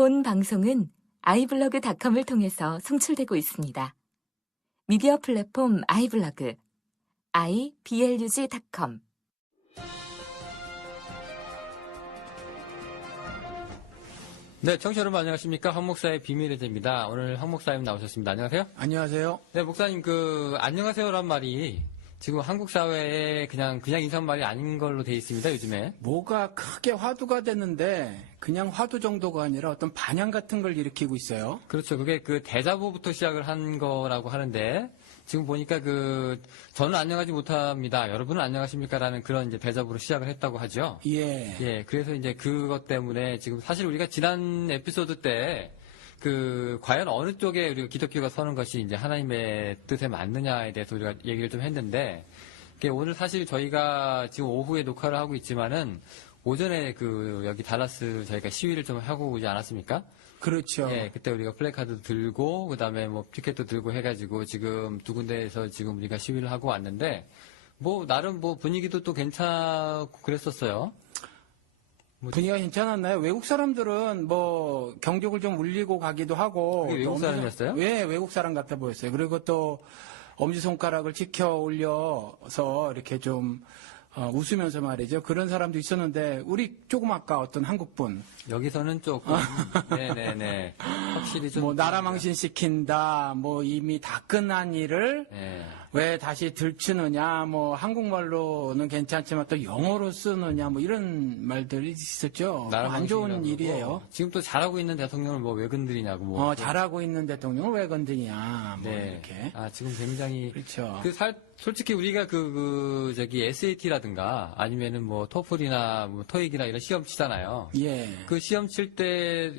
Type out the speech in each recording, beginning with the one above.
본 방송은 iblog.com을 통해서 송출되고 있습니다. 미디어 플랫폼 iblog, iblog.com. 네, 청취자 여러분 안녕하십니까? 황 목사의 비밀의 제입니다. 오늘 황 목사님 나오셨습니다. 안녕하세요. 안녕하세요. 네, 목사님 안녕하세요란 말이 지금 한국 사회에 그냥 인사말이 아닌 걸로 돼 있습니다, 요즘에. 뭐가 크게 화두가 됐는데 그냥 화두 정도가 아니라 어떤 반향 같은 걸 일으키고 있어요. 그렇죠. 그게 데자부부터 시작을 한 거라고 하는데 지금 보니까 저는 안녕하지 못합니다. 여러분은 안녕하십니까라는 그런 이제 데자부로 시작을 했다고 하죠. 예. 예, 그래서 이제 그것 때문에 지금 사실 우리가 지난 에피소드 때 과연 어느 쪽에 우리가 기독교가 서는 것이 이제 하나님의 뜻에 맞느냐에 대해서 우리가 얘기를 좀 했는데, 오늘 사실 저희가 지금 오후에 녹화를 하고 있지만은, 오전에 여기 달라스 저희가 시위를 좀 하고 오지 않았습니까? 그렇죠. 예, 그때 우리가 플래카드 들고, 그 다음에 피켓도 들고 해가지고 지금 두 군데에서 지금 우리가 시위를 하고 왔는데, 나름 분위기도 또 괜찮고 그랬었어요. 분위기가 괜찮았나요? 외국 사람들은 경적을 좀 울리고 가기도 하고. 그게 외국 사람이었어요? 예, 외국 사람 같아 보였어요. 그리고 또 엄지손가락을 치켜 올려서 이렇게 좀 웃으면서 말이죠. 그런 사람도 있었는데 우리 조금 아까 어떤 한국분. 여기서는 조금 네네네 확실히 좀 나라 망신시킨다. 이미 다 끝난 일을 네. 왜 다시 들추느냐. 한국말로는 괜찮지만 또 영어로 쓰느냐. 이런 말들이 있었죠. 안 좋은 일이에요. 지금 또 잘하고 있는 대통령을 왜 건드리냐고. 잘하고 있는 대통령을 왜 건드리냐. 네. 이렇게. 지금 굉장히 그렇죠. 솔직히 우리가 SAT라든가 아니면은 토플이나 토익이나 이런 시험 치잖아요. 예. 그 시험 칠 때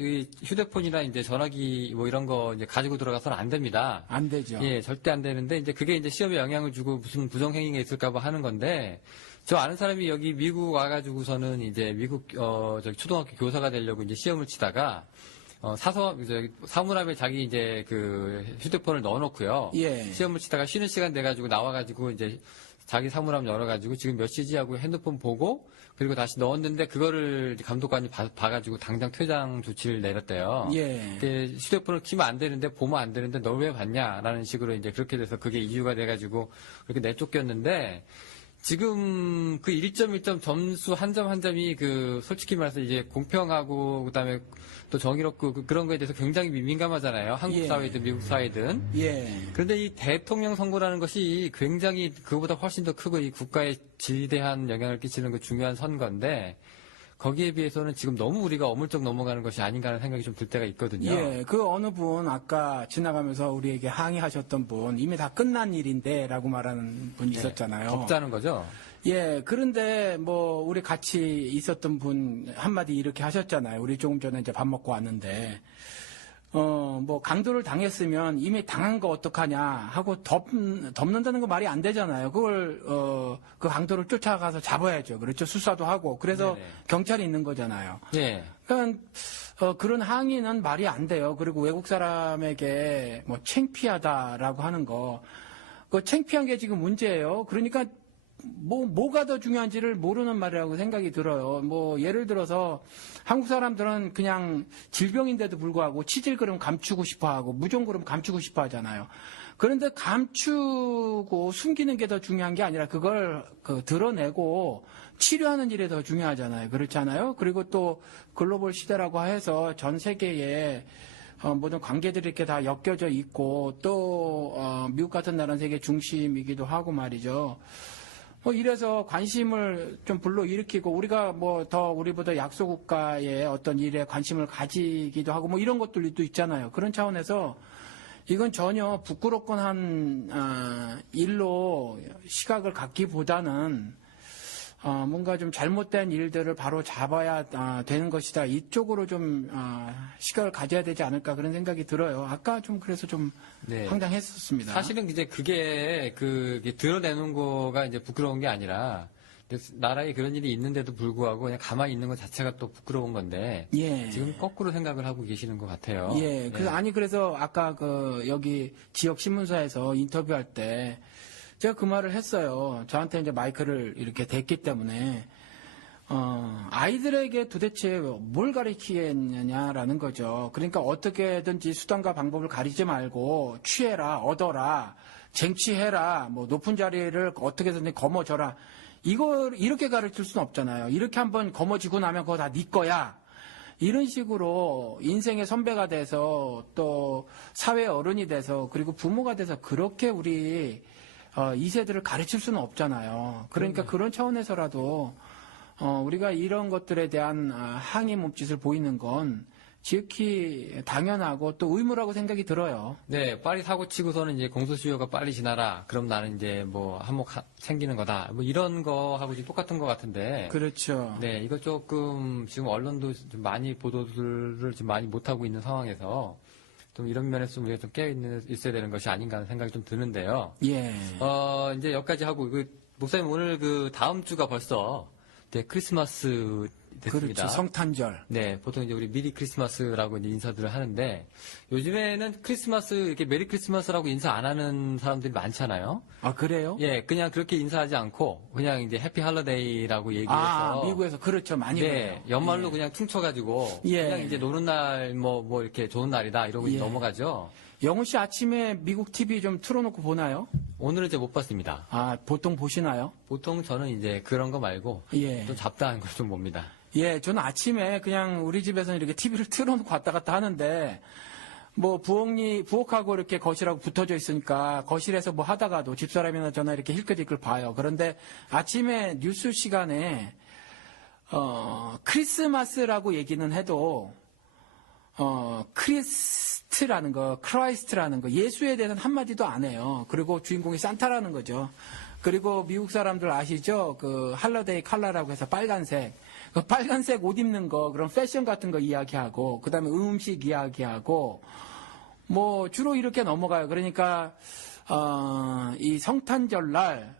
휴대폰이나 이제 전화기 이런 거 이제 가지고 들어가서는 안 됩니다. 안 되죠. 예, 절대 안 되는데 이제 그게 이제 시험에 영향을 주고 무슨 부정행위가 있을까 봐 하는 건데, 저 아는 사람이 여기 미국 와가지고서는 이제 미국 초등학교 교사가 되려고 이제 시험을 치다가 사물함에 자기 이제 휴대폰을 넣어놓고요. 예. 시험을 치다가 쉬는 시간 돼가지고 나와가지고 이제 자기 사물함 열어가지고 지금 몇 시지 하고 핸드폰 보고 그리고 다시 넣었는데 그거를 감독관이 봐가지고 당장 퇴장 조치를 내렸대요. 예. 휴대폰을 키면 안 되는데 보면 안 되는데 널 왜 봤냐라는 식으로 이제 그렇게 돼서 그게 이유가 돼가지고 그렇게 내쫓겼는데, 지금 1.1점 점수 한 점 한 점이 솔직히 말해서 이제 공평하고 그다음에 또 정의롭고 그런 거에 대해서 굉장히 민감하잖아요. 한국 예. 사회든 미국 사회든. 예. 그런데 이 대통령 선거라는 것이 굉장히 그거보다 훨씬 더 크고 이 국가에 지대한 영향을 끼치는 중요한 선거인데, 거기에 비해서는 지금 너무 우리가 어물쩍 넘어가는 것이 아닌가 하는 생각이 좀 들 때가 있거든요. 예, 어느 분 아까 지나가면서 우리에게 항의하셨던 분, 이미 다 끝난 일인데 라고 말하는 분이 있었잖아요. 덥다는 거죠? 예, 그런데 우리 같이 있었던 분 한마디 이렇게 하셨잖아요. 우리 조금 전에 이제 밥 먹고 왔는데, 강도를 당했으면 이미 당한 거 어떡하냐 하고 덮는다는 거 말이 안 되잖아요. 그걸, 그 강도를 쫓아가서 잡아야죠. 그렇죠. 수사도 하고. 그래서 네네. 경찰이 있는 거잖아요. 네. 그러니까, 그런 항의는 말이 안 돼요. 그리고 외국 사람에게 창피하다라고 하는 거. 창피한 게 지금 문제예요. 그러니까 뭐가 더 중요한지를 모르는 말이라고 생각이 들어요. 예를 들어서 한국 사람들은 그냥 질병인데도 불구하고 치질 그러면 감추고 싶어 하고 무좀 그러면 감추고 싶어 하잖아요. 그런데 감추고 숨기는 게 더 중요한 게 아니라 그걸 드러내고 치료하는 일이 더 중요하잖아요. 그렇잖아요. 그리고 또 글로벌 시대라고 해서 전 세계에 모든 관계들이 이렇게 다 엮여져 있고 또 미국 같은 나라는 세계 중심이기도 하고 말이죠. 이래서 관심을 좀 불러일으키고 우리가 더 우리보다 약소국가의 어떤 일에 관심을 가지기도 하고 이런 것들도 있잖아요. 그런 차원에서 이건 전혀 부끄럽건 한 일로 시각을 갖기보다는 뭔가 좀 잘못된 일들을 바로 잡아야 되는 것이다. 이쪽으로 좀 시각을 가져야 되지 않을까 그런 생각이 들어요. 아까 좀 그래서 좀 네. 황당했었습니다. 사실은 이제 그게 드러내는 거가 이제 부끄러운 게 아니라 나라에 그런 일이 있는데도 불구하고 그냥 가만히 있는 것 자체가 또 부끄러운 건데, 예. 지금 거꾸로 생각을 하고 계시는 것 같아요. 예. 그래서 아까 여기 지역 신문사에서 인터뷰할 때 제가 그 말을 했어요. 저한테 이제 마이크를 이렇게 댔기 때문에 아이들에게 도대체 뭘 가르치겠느냐라는 거죠. 그러니까 어떻게든지 수단과 방법을 가리지 말고 취해라, 얻어라, 쟁취해라, 뭐 높은 자리를 어떻게든지 거머쥐라. 이걸 이렇게 가르칠 수는 없잖아요. 이렇게 한번 거머쥐고 나면 그거 다 네 거야. 이런 식으로 인생의 선배가 돼서 또 사회 어른이 돼서 그리고 부모가 돼서 그렇게 우리 2세들을 가르칠 수는 없잖아요. 그러니까 그런 차원에서라도 우리가 이런 것들에 대한 항의 몸짓을 보이는 건 지극히 당연하고 또 의무라고 생각이 들어요. 네, 빨리 사고 치고서는 이제 공소시효가 빨리 지나라. 그럼 나는 이제 뭐 한몫 생기는 거다. 뭐 이런 거하고 지금 똑같은 것 같은데. 그렇죠. 네, 이거 조금 지금 언론도 좀 많이 보도를 좀 많이 못하고 있는 상황에서 좀 이런 면에서 좀 우리가 좀 있어야 되는 것이 아닌가 하는 생각이 좀 드는데요. 예. 이제 여기까지 하고, 목사님 오늘 다음 주가 벌써 네, 크리스마스 됐습니다. 그렇죠. 성탄절. 네, 보통 이제 우리 미리 크리스마스라고 이제 인사들을 하는데 요즘에는 크리스마스 이렇게 메리 크리스마스라고 인사 안 하는 사람들이 많잖아요. 아, 그래요? 예, 그냥 그렇게 인사하지 않고 그냥 이제 해피 할러데이라고 얘기해서 미국에서 그렇죠. 많이 그래요. 네, 연말로 예. 그냥 퉁쳐가지고 예. 그냥 이제 노는 날 뭐 이렇게 좋은 날이다 이러고 이제 예. 넘어가죠. 영훈 씨 아침에 미국 TV 좀 틀어놓고 보나요? 오늘은 이제 못 봤습니다. 보통 보시나요? 보통 저는 이제 그런 거 말고 예. 좀 잡다한 걸 좀 봅니다. 예, 저는 아침에 그냥 우리 집에서는 이렇게 TV를 틀어놓고 왔다 갔다 하는데, 뭐, 부엌하고 이렇게 거실하고 붙어져 있으니까 거실에서 뭐 하다가도 집사람이나 저나 이렇게 힐끗힐끗 봐요. 그런데 아침에 뉴스 시간에, 크리스마스라고 얘기는 해도, 크라이스트라는 거, 예수에 대해서는 한마디도 안 해요. 그리고 주인공이 산타라는 거죠. 그리고 미국 사람들 아시죠? 그, 할러데이 컬러라고 해서 빨간색. 그 빨간색 옷 입는 거, 그런 패션 같은 거 이야기하고, 그 다음에 음식 이야기하고, 뭐, 주로 이렇게 넘어가요. 그러니까, 이 성탄절 날,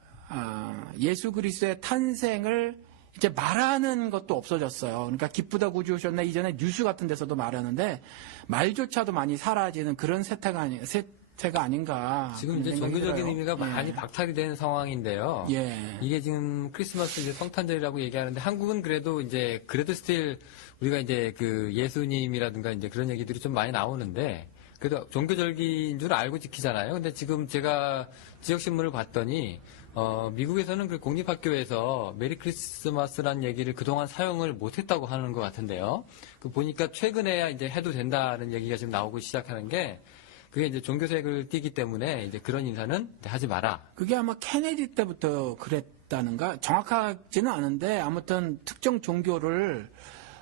예수 그리스도의 탄생을 이제 말하는 것도 없어졌어요. 그러니까 기쁘다 구주 오셨네. 이전에 뉴스 같은 데서도 말하는데, 말조차도 많이 사라지는 그런 세태가 아닌가. 지금 이제 생각이 종교적인 들어요. 의미가 예. 많이 박탈이 된 상황인데요. 예. 이게 지금 크리스마스 이제 성탄절이라고 얘기하는데 한국은 그래도 스틸 우리가 이제 그 예수님이라든가 이제 그런 얘기들이 좀 많이 나오는데 그래도 종교절기인 줄 알고 지키잖아요. 근데 지금 제가 지역신문을 봤더니 미국에서는 그 공립학교에서 메리 크리스마스라는 얘기를 그동안 사용을 못했다고 하는 것 같은데요. 그 보니까 최근에야 이제 해도 된다는 얘기가 지금 나오고 시작하는 게 그게 이제 종교색을 띠기 때문에 이제 그런 인사는 하지 마라. 그게 아마 케네디 때부터 그랬다는가? 정확하지는 않은데 아무튼 특정 종교를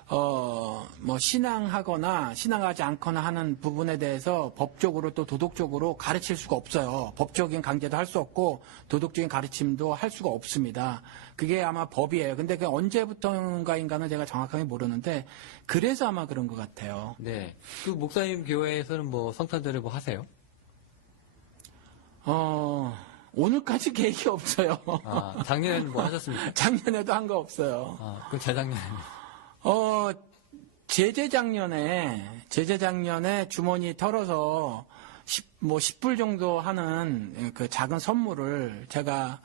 뭐 신앙하거나 신앙하지 않거나 하는 부분에 대해서 법적으로 또 도덕적으로 가르칠 수가 없어요. 법적인 강제도 할 수 없고 도덕적인 가르침도 할 수가 없습니다. 그게 아마 법이에요. 근데 그게 언제부터인가는 제가 정확하게 모르는데 그래서 아마 그런 것 같아요. 네. 그 목사님 교회에서는 뭐 성탄절에 뭐 하세요? 오늘까지 계획이 없어요. 작년에는 뭐 하셨습니까? 작년에도 한 거 없어요. 그럼 재작년에. 제재작년에 주머니 털어서 10불 정도 하는 그 작은 선물을 제가,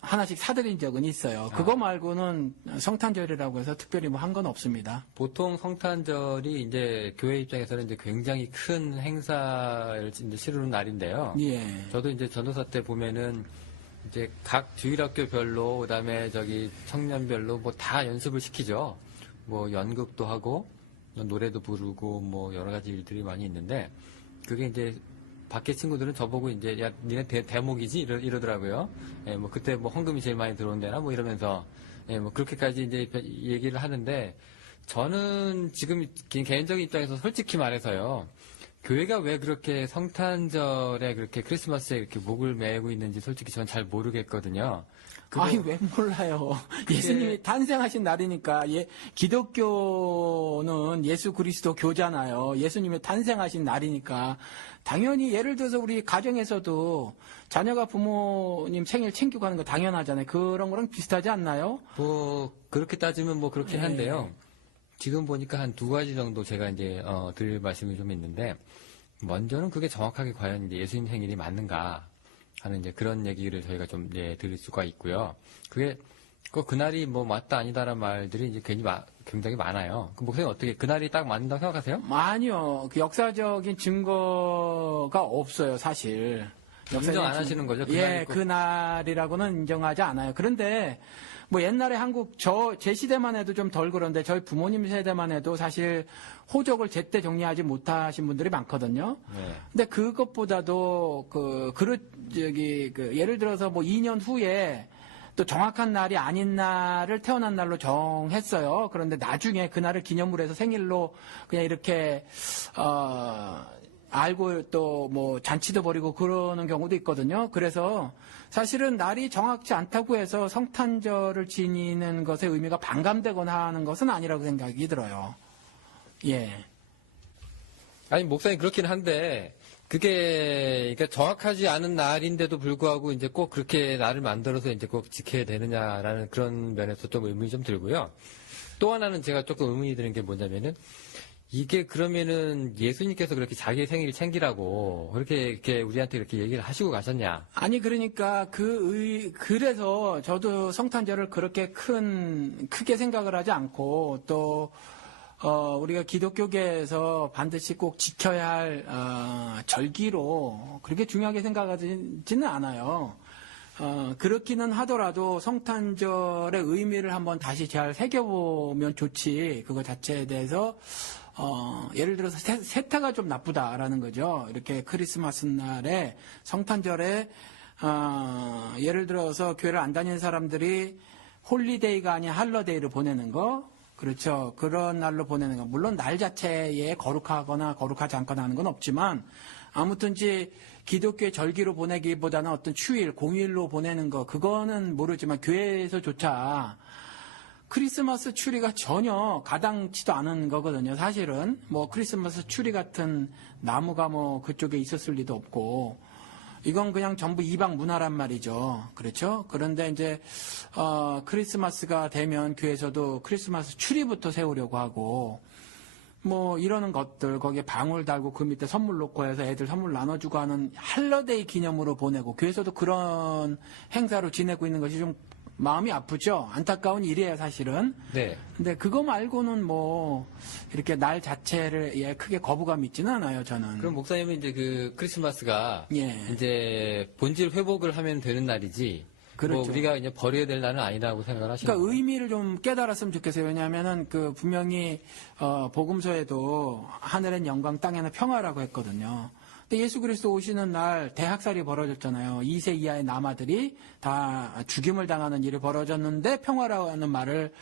하나씩 사드린 적은 있어요. 그거 말고는 성탄절이라고 해서 특별히 뭐 한 건 없습니다. 보통 성탄절이 이제 교회 입장에서는 이제 굉장히 큰 행사를 이제 치르는 날인데요. 예. 저도 이제 전도사 때 보면은 이제 각 주일학교별로 그다음에 청년별로 뭐 다 연습을 시키죠. 뭐 연극도 하고 노래도 부르고 뭐 여러 가지 일들이 많이 있는데 그게 이제 밖에 친구들은 저보고 이제 야 니네 대목이지 이러더라고요. 예, 뭐 그때 뭐 헌금이 제일 많이 들어온대나 뭐 이러면서 예, 뭐 그렇게까지 이제 얘기를 하는데 저는 지금 개인적인 입장에서 솔직히 말해서요. 교회가 왜 그렇게 성탄절에 그렇게 크리스마스에 이렇게 목을 메고 있는지 솔직히 전 잘 모르겠거든요. 아니, 왜 몰라요. 예수님이 탄생하신 날이니까, 기독교는 예수 그리스도 교잖아요. 예수님이 탄생하신 날이니까. 당연히 예를 들어서 우리 가정에서도 자녀가 부모님 생일 챙기고 가는 거 당연하잖아요. 그런 거랑 비슷하지 않나요? 뭐, 그렇게 따지면 뭐 그렇긴 네. 한데요. 지금 보니까 한 두 가지 정도 제가 이제, 드릴 말씀이 좀 있는데, 먼저는 그게 정확하게 과연 이제 예수님 생일이 맞는가 하는 이제 그런 얘기를 저희가 좀, 예, 들을 수가 있고요. 그게 그날이 뭐 맞다 아니다라는 말들이 이제 굉장히 많아요. 그 목사님 어떻게 그날이 딱 맞는다고 생각하세요? 아니요. 그 역사적인 증거가 없어요, 사실. 인정 안 하시는 거죠? 예, 그날이라고는 인정하지 않아요. 그런데 뭐 옛날에 한국 제 시대만 해도 좀 덜 그런데 저희 부모님 세대만 해도 사실 호적을 제때 정리하지 못하신 분들이 많거든요. 네. 근데 그것보다도 예를 들어서 뭐 2년 후에 또 정확한 날이 아닌 날을 태어난 날로 정했어요. 그런데 나중에 그날을 기념으로 해서 생일로 그냥 이렇게 알고 또 뭐 잔치도 벌이고 그러는 경우도 있거든요. 그래서 사실은 날이 정확치 않다고 해서 성탄절을 지니는 것의 의미가 반감되거나 하는 것은 아니라고 생각이 들어요. 예. 아니 목사님 그렇긴 한데 그게 그러니까 정확하지 않은 날인데도 불구하고 이제 꼭 그렇게 날을 만들어서 이제 꼭 지켜야 되느냐라는 그런 면에서 좀 의문이 좀 들고요. 또 하나는 제가 조금 의문이 드는 게 뭐냐면은 이게 그러면은 예수님께서 그렇게 자기 생일을 챙기라고 그렇게 이렇게 우리한테 이렇게 얘기를 하시고 가셨냐? 아니 그러니까 그래서 저도 성탄절을 그렇게 크게 생각을 하지 않고 또 우리가 기독교계에서 반드시 꼭 지켜야 할 절기로 그렇게 중요하게 생각하지는 않아요. 그렇기는 하더라도 성탄절의 의미를 한번 다시 잘 새겨보면 좋지. 그거 자체에 대해서 예를 들어서 세타가 좀 나쁘다라는 거죠. 이렇게 크리스마스 날에 성탄절에 예를 들어서 교회를 안 다니는 사람들이 홀리데이가 아닌 할러데이를 보내는 거. 그렇죠. 그런 날로 보내는 거. 물론 날 자체에 거룩하거나 거룩하지 않거나 하는 건 없지만 아무튼지 기독교의 절기로 보내기보다는 어떤 휴일, 공휴일로 보내는 거 그거는 모르지만 교회에서조차 크리스마스 추리가 전혀 가당치도 않은 거거든요. 사실은 뭐 크리스마스 추리 같은 나무가 뭐 그쪽에 있었을 리도 없고 이건 그냥 전부 이방 문화란 말이죠. 그렇죠? 그런데 이제 크리스마스가 되면 교회에서도 크리스마스 추리부터 세우려고 하고 뭐 이러는 것들 거기에 방울 달고 그 밑에 선물 놓고 해서 애들 선물 나눠주고 하는 할러데이 기념으로 보내고 교회에서도 그런 행사로 지내고 있는 것이 좀 마음이 아프죠. 안타까운 일이에요, 사실은. 네. 근데 그거 말고는 뭐 이렇게 날 자체를 크게 거부감 있지는 않아요, 저는. 그럼 목사님은 이제 그 크리스마스가 예. 이제 본질 회복을 하면 되는 날이지. 그렇죠. 뭐 우리가 이제 버려야 될 날은 아니라고 생각을 하시는 그러니까 거예요. 의미를 좀 깨달았으면 좋겠어요. 왜냐하면은 그 분명히 복음서에도 하늘엔 영광, 땅에는 평화라고 했거든요. 근데 예수 그리스도 오시는 날 대학살이 벌어졌잖아요. 2세 이하의 남아들이 다 죽임을 당하는 일이 벌어졌는데 평화라는 말을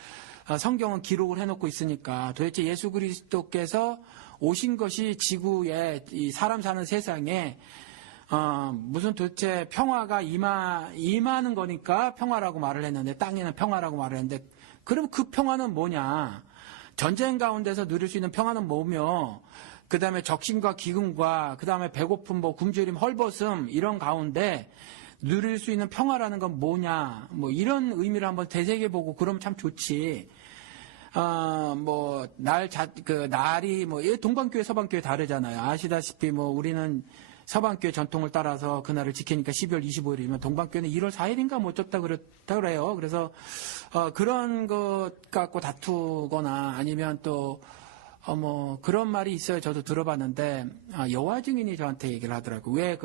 성경은 기록을 해놓고 있으니까 도대체 예수 그리스도께서 오신 것이 지구에 이 사람 사는 세상에 무슨 도대체 평화가 임하는 거니까 평화라고 말을 했는데 땅에는 평화라고 말을 했는데 그럼 그 평화는 뭐냐? 전쟁 가운데서 누릴 수 있는 평화는 뭐며 그 다음에 적신과 기근과 그 다음에 배고픔, 뭐 굶주림, 헐벗음 이런 가운데 누릴 수 있는 평화라는 건 뭐냐? 뭐 이런 의미를 한번 되새겨보고 그러면 참 좋지. 날이 동방교회, 서방교회 다르잖아요. 아시다시피 뭐 우리는 서방교회 전통을 따라서 그날을 지키니까 12월 25일이면 동방교회는 1월 4일인가 뭐 어쩌다 그랬다 그래요. 그래서 그런 것 갖고 다투거나 아니면 또 그런 말이 있어요. 저도 들어봤는데, 여호와 증인이 저한테 얘기를 하더라고요. 왜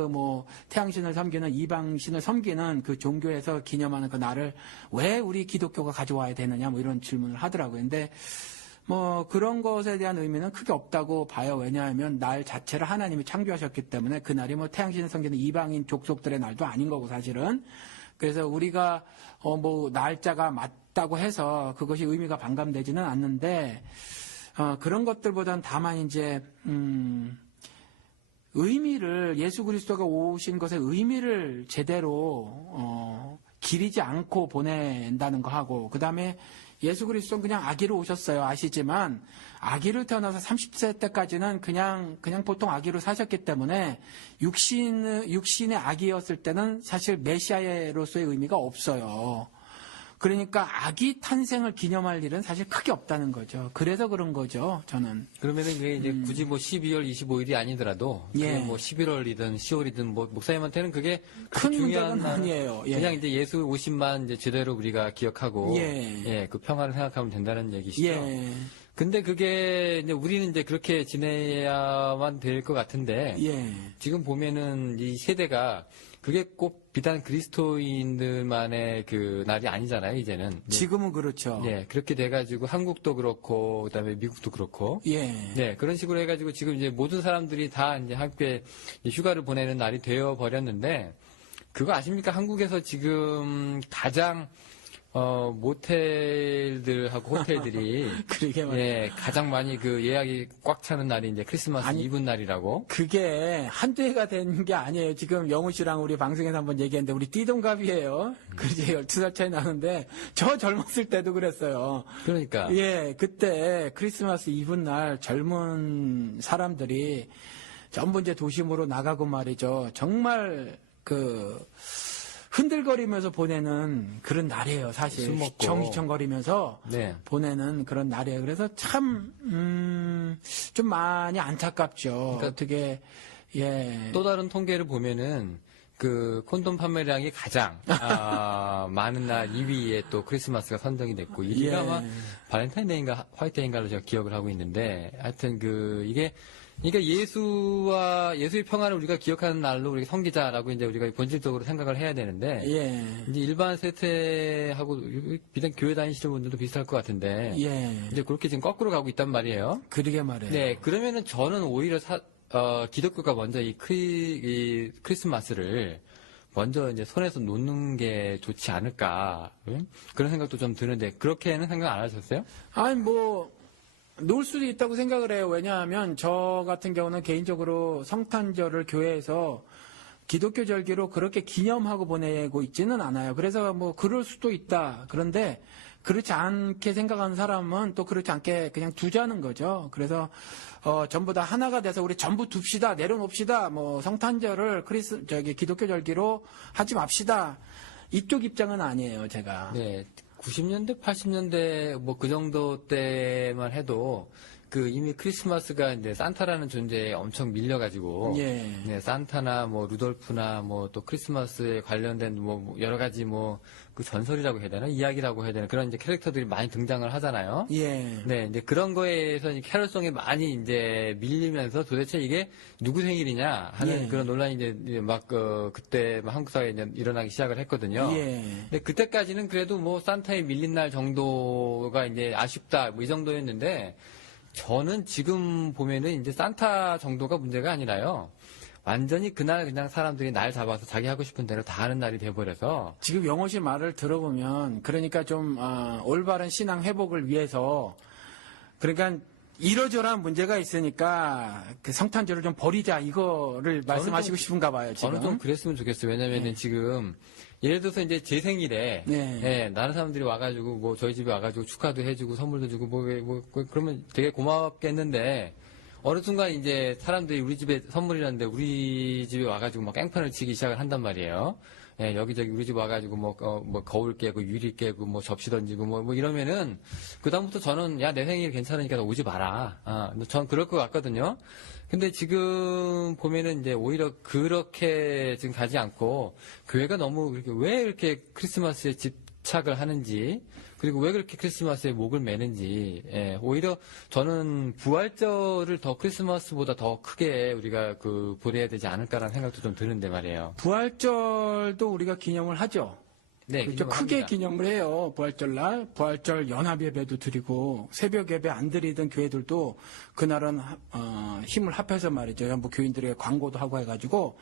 태양신을 섬기는, 이방신을 섬기는 그 종교에서 기념하는 그 날을 왜 우리 기독교가 가져와야 되느냐, 뭐 이런 질문을 하더라고요. 근데, 그런 것에 대한 의미는 크게 없다고 봐요. 왜냐하면 날 자체를 하나님이 창조하셨기 때문에 그날이 태양신을 섬기는 이방인 족속들의 날도 아닌 거고, 사실은. 그래서 우리가, 날짜가 맞다고 해서 그것이 의미가 반감되지는 않는데, 그런 것들보다는 다만 이제 의미를 예수 그리스도가 오신 것의 의미를 제대로 기리지 않고 보낸다는 거 하고 그다음에 예수 그리스도는 그냥 아기로 오셨어요. 아시지만 아기로 태어나서 30세 때까지는 그냥 보통 아기로 사셨기 때문에 육신의 아기였을 때는 사실 메시아로서의 의미가 없어요. 그러니까 아기 탄생을 기념할 일은 사실 크게 없다는 거죠. 그래서 그런 거죠, 저는. 그러면은 그게 이제 굳이 뭐 12월 25일이 아니더라도 그게 예. 뭐 11월이든 10월이든 뭐 목사님한테는 그게 큰 중요한 문제는 아니에요. 예. 그냥 이제 예수 오심만 이제 제대로 우리가 기억하고 예. 그 평화를 생각하면 된다는 얘기시죠. 예. 근데 그게 이제 우리는 이제 그렇게 지내야만 될 것 같은데 예. 지금 보면은 이 세대가 그게 꼭 비단 그리스도인들만의 그 날이 아니잖아요, 이제는. 지금은 그렇죠. 네, 그렇게 돼가지고 한국도 그렇고 그다음에 미국도 그렇고. 예. 네, 그런 식으로 해가지고 지금 이제 모든 사람들이 다 이제 함께 휴가를 보내는 날이 되어 버렸는데 그거 아십니까? 한국에서 지금 가장 모텔들하고 호텔들이 그러게 말이에요. 예, 가장 많이 그 예약이 꽉 차는 날이 이제 크리스마스 아니, 이브 날이라고. 그게 한두 해가 된 게 아니에요. 지금 영우 씨랑 우리 방송에서 한번 얘기했는데 우리 띠동갑이에요. 그제 12살 차이 나는데 저 젊었을 때도 그랬어요. 그러니까. 예, 그때 크리스마스 이브 날 젊은 사람들이 전부 이제 도심으로 나가고 말이죠. 정말 흔들거리면서 보내는 그런 날이에요, 사실. 술 먹고. 휘청휘청거리면서 네. 보내는 그런 날이에요. 그래서 참, 좀 많이 안타깝죠. 그러니까 어떻게, 예. 또 다른 통계를 보면은 그 콘돔 판매량이 가장 많은 날 2위에 또 크리스마스가 선정이 됐고 1위가 예. 아마 발렌타인데이인가 화이트데이인가로 제가 기억을 하고 있는데 하여튼 이게 그러니까 예수의 평화를 우리가 기억하는 날로 우리가 섬기자라고 이제 우리가 본질적으로 생각을 해야 되는데 예. 이제 일반 세태하고 비단 교회 다니시는 분들도 비슷할 것 같은데 예. 이제 그렇게 지금 거꾸로 가고 있단 말이에요. 그러게 말이에요. 네, 그러면은 저는 오히려 기독교가 먼저 이 크리스마스를 먼저 이제 손에서 놓는 게 좋지 않을까 그런 생각도 좀 드는데 그렇게는 생각 안 하셨어요? 아니, 놓을 수도 있다고 생각을 해요. 왜냐하면 저 같은 경우는 개인적으로 성탄절을 교회에서 기독교 절기로 그렇게 기념하고 보내고 있지는 않아요. 그래서 그럴 수도 있다. 그런데 그렇지 않게 생각하는 사람은 또 그렇지 않게 그냥 두자는 거죠. 그래서 전부 다 하나가 돼서 우리 전부 둡시다. 내려놓읍시다. 성탄절을 기독교 절기로 하지 맙시다. 이쪽 입장은 아니에요, 제가. 네, 90년대, 80년대 그 정도 때만 해도 이미 크리스마스가 이제 산타라는 존재에 엄청 밀려가지고 예. 네, 산타나 루돌프나 또 크리스마스에 관련된 여러 가지 그 전설이라고 해야 되나 이야기라고 해야 되나 그런 이제 캐릭터들이 많이 등장을 하잖아요. 예. 네, 이제 그런 거에서 캐럴송이 많이 이제 밀리면서 도대체 이게 누구 생일이냐 하는 예. 그런 논란이 이제 그때 한국 사회에 이제 일어나기 시작을 했거든요. 예. 근데 그때까지는 그래도 산타에 밀린 날 정도가 이제 아쉽다 이 정도였는데 저는 지금 보면은 이제 산타 정도가 문제가 아니라요. 완전히 그날 그냥 사람들이 날 잡아서 자기 하고 싶은 대로 다 하는 날이 돼버려서 지금 영호 씨 말을 들어보면 그러니까 좀 올바른 신앙 회복을 위해서 그러니까 이러저러한 문제가 있으니까 그 성탄절을 좀 버리자 이거를 말씀하시고 싶은가 봐요. 지금. 저는 좀 그랬으면 좋겠어요. 왜냐면은 지금 예를 들어서 이제 제 생일에 네. 다른 사람들이 와가지고 저희 집에 와가지고 축하도 해주고 선물도 주고 그러면 되게 고맙겠는데 어느 순간 이제 사람들이 우리 집에 선물이라는데 우리 집에 와가지고 막 깽판을 치기 시작을 한단 말이에요. 예, 여기저기 우리 집 와가지고 거울 깨고 유리 깨고 접시 던지고 이러면은 그다음부터 저는 야, 내 생일 괜찮으니까 너 오지 마라. 전 그럴 것 같거든요. 근데 지금 보면은 이제 오히려 그렇게 지금 가지 않고 교회가 너무 왜 이렇게 크리스마스에 집착을 하는지 그리고 왜 그렇게 크리스마스에 목을 매는지 오히려 저는 부활절을 더 크리스마스보다 더 크게 우리가 보내야 되지 않을까라는 생각도 좀 드는데 말이에요. 부활절도 우리가 기념을 하죠. 네, 그렇죠. 크게 기념을 해요. 부활절날 부활절 연합 예배도 드리고 새벽 예배 안 드리던 교회들도 그날은 힘을 합해서 말이죠. 전부 교인들의 광고도 하고 해가지고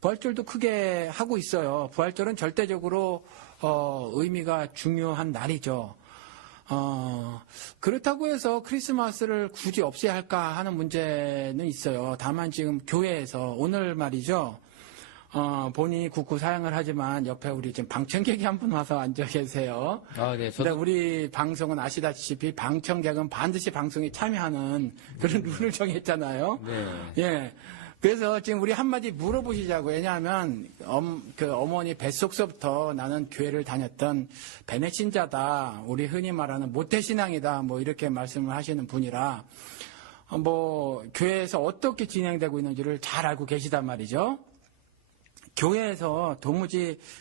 부활절도 크게 하고 있어요. 부활절은 절대적으로 의미가 중요한 날이죠. 그렇다고 해서 크리스마스를 굳이 없애야 할까 하는 문제는 있어요. 다만 지금 교회에서 오늘 말이죠. 본인이 국구 사양을 하지만 옆에 우리 지금 방청객이 한 분 와서 앉아 계세요. 네, 근데 우리 방송은 아시다시피 방청객은 반드시 방송에 참여하는 그런 룰을 정했잖아요. 네. 예. 그래서 지금 우리 한마디 물어보시자고. 왜냐하면 어머니 뱃속서부터 나는 교회를 다녔던 베네신자다. 우리 흔히 말하는 모태신앙이다. 뭐 이렇게 말씀을 하시는 분이라 뭐 교회에서 어떻게 진행되고 있는지를 잘 알고 계시단 말이죠. 교회에서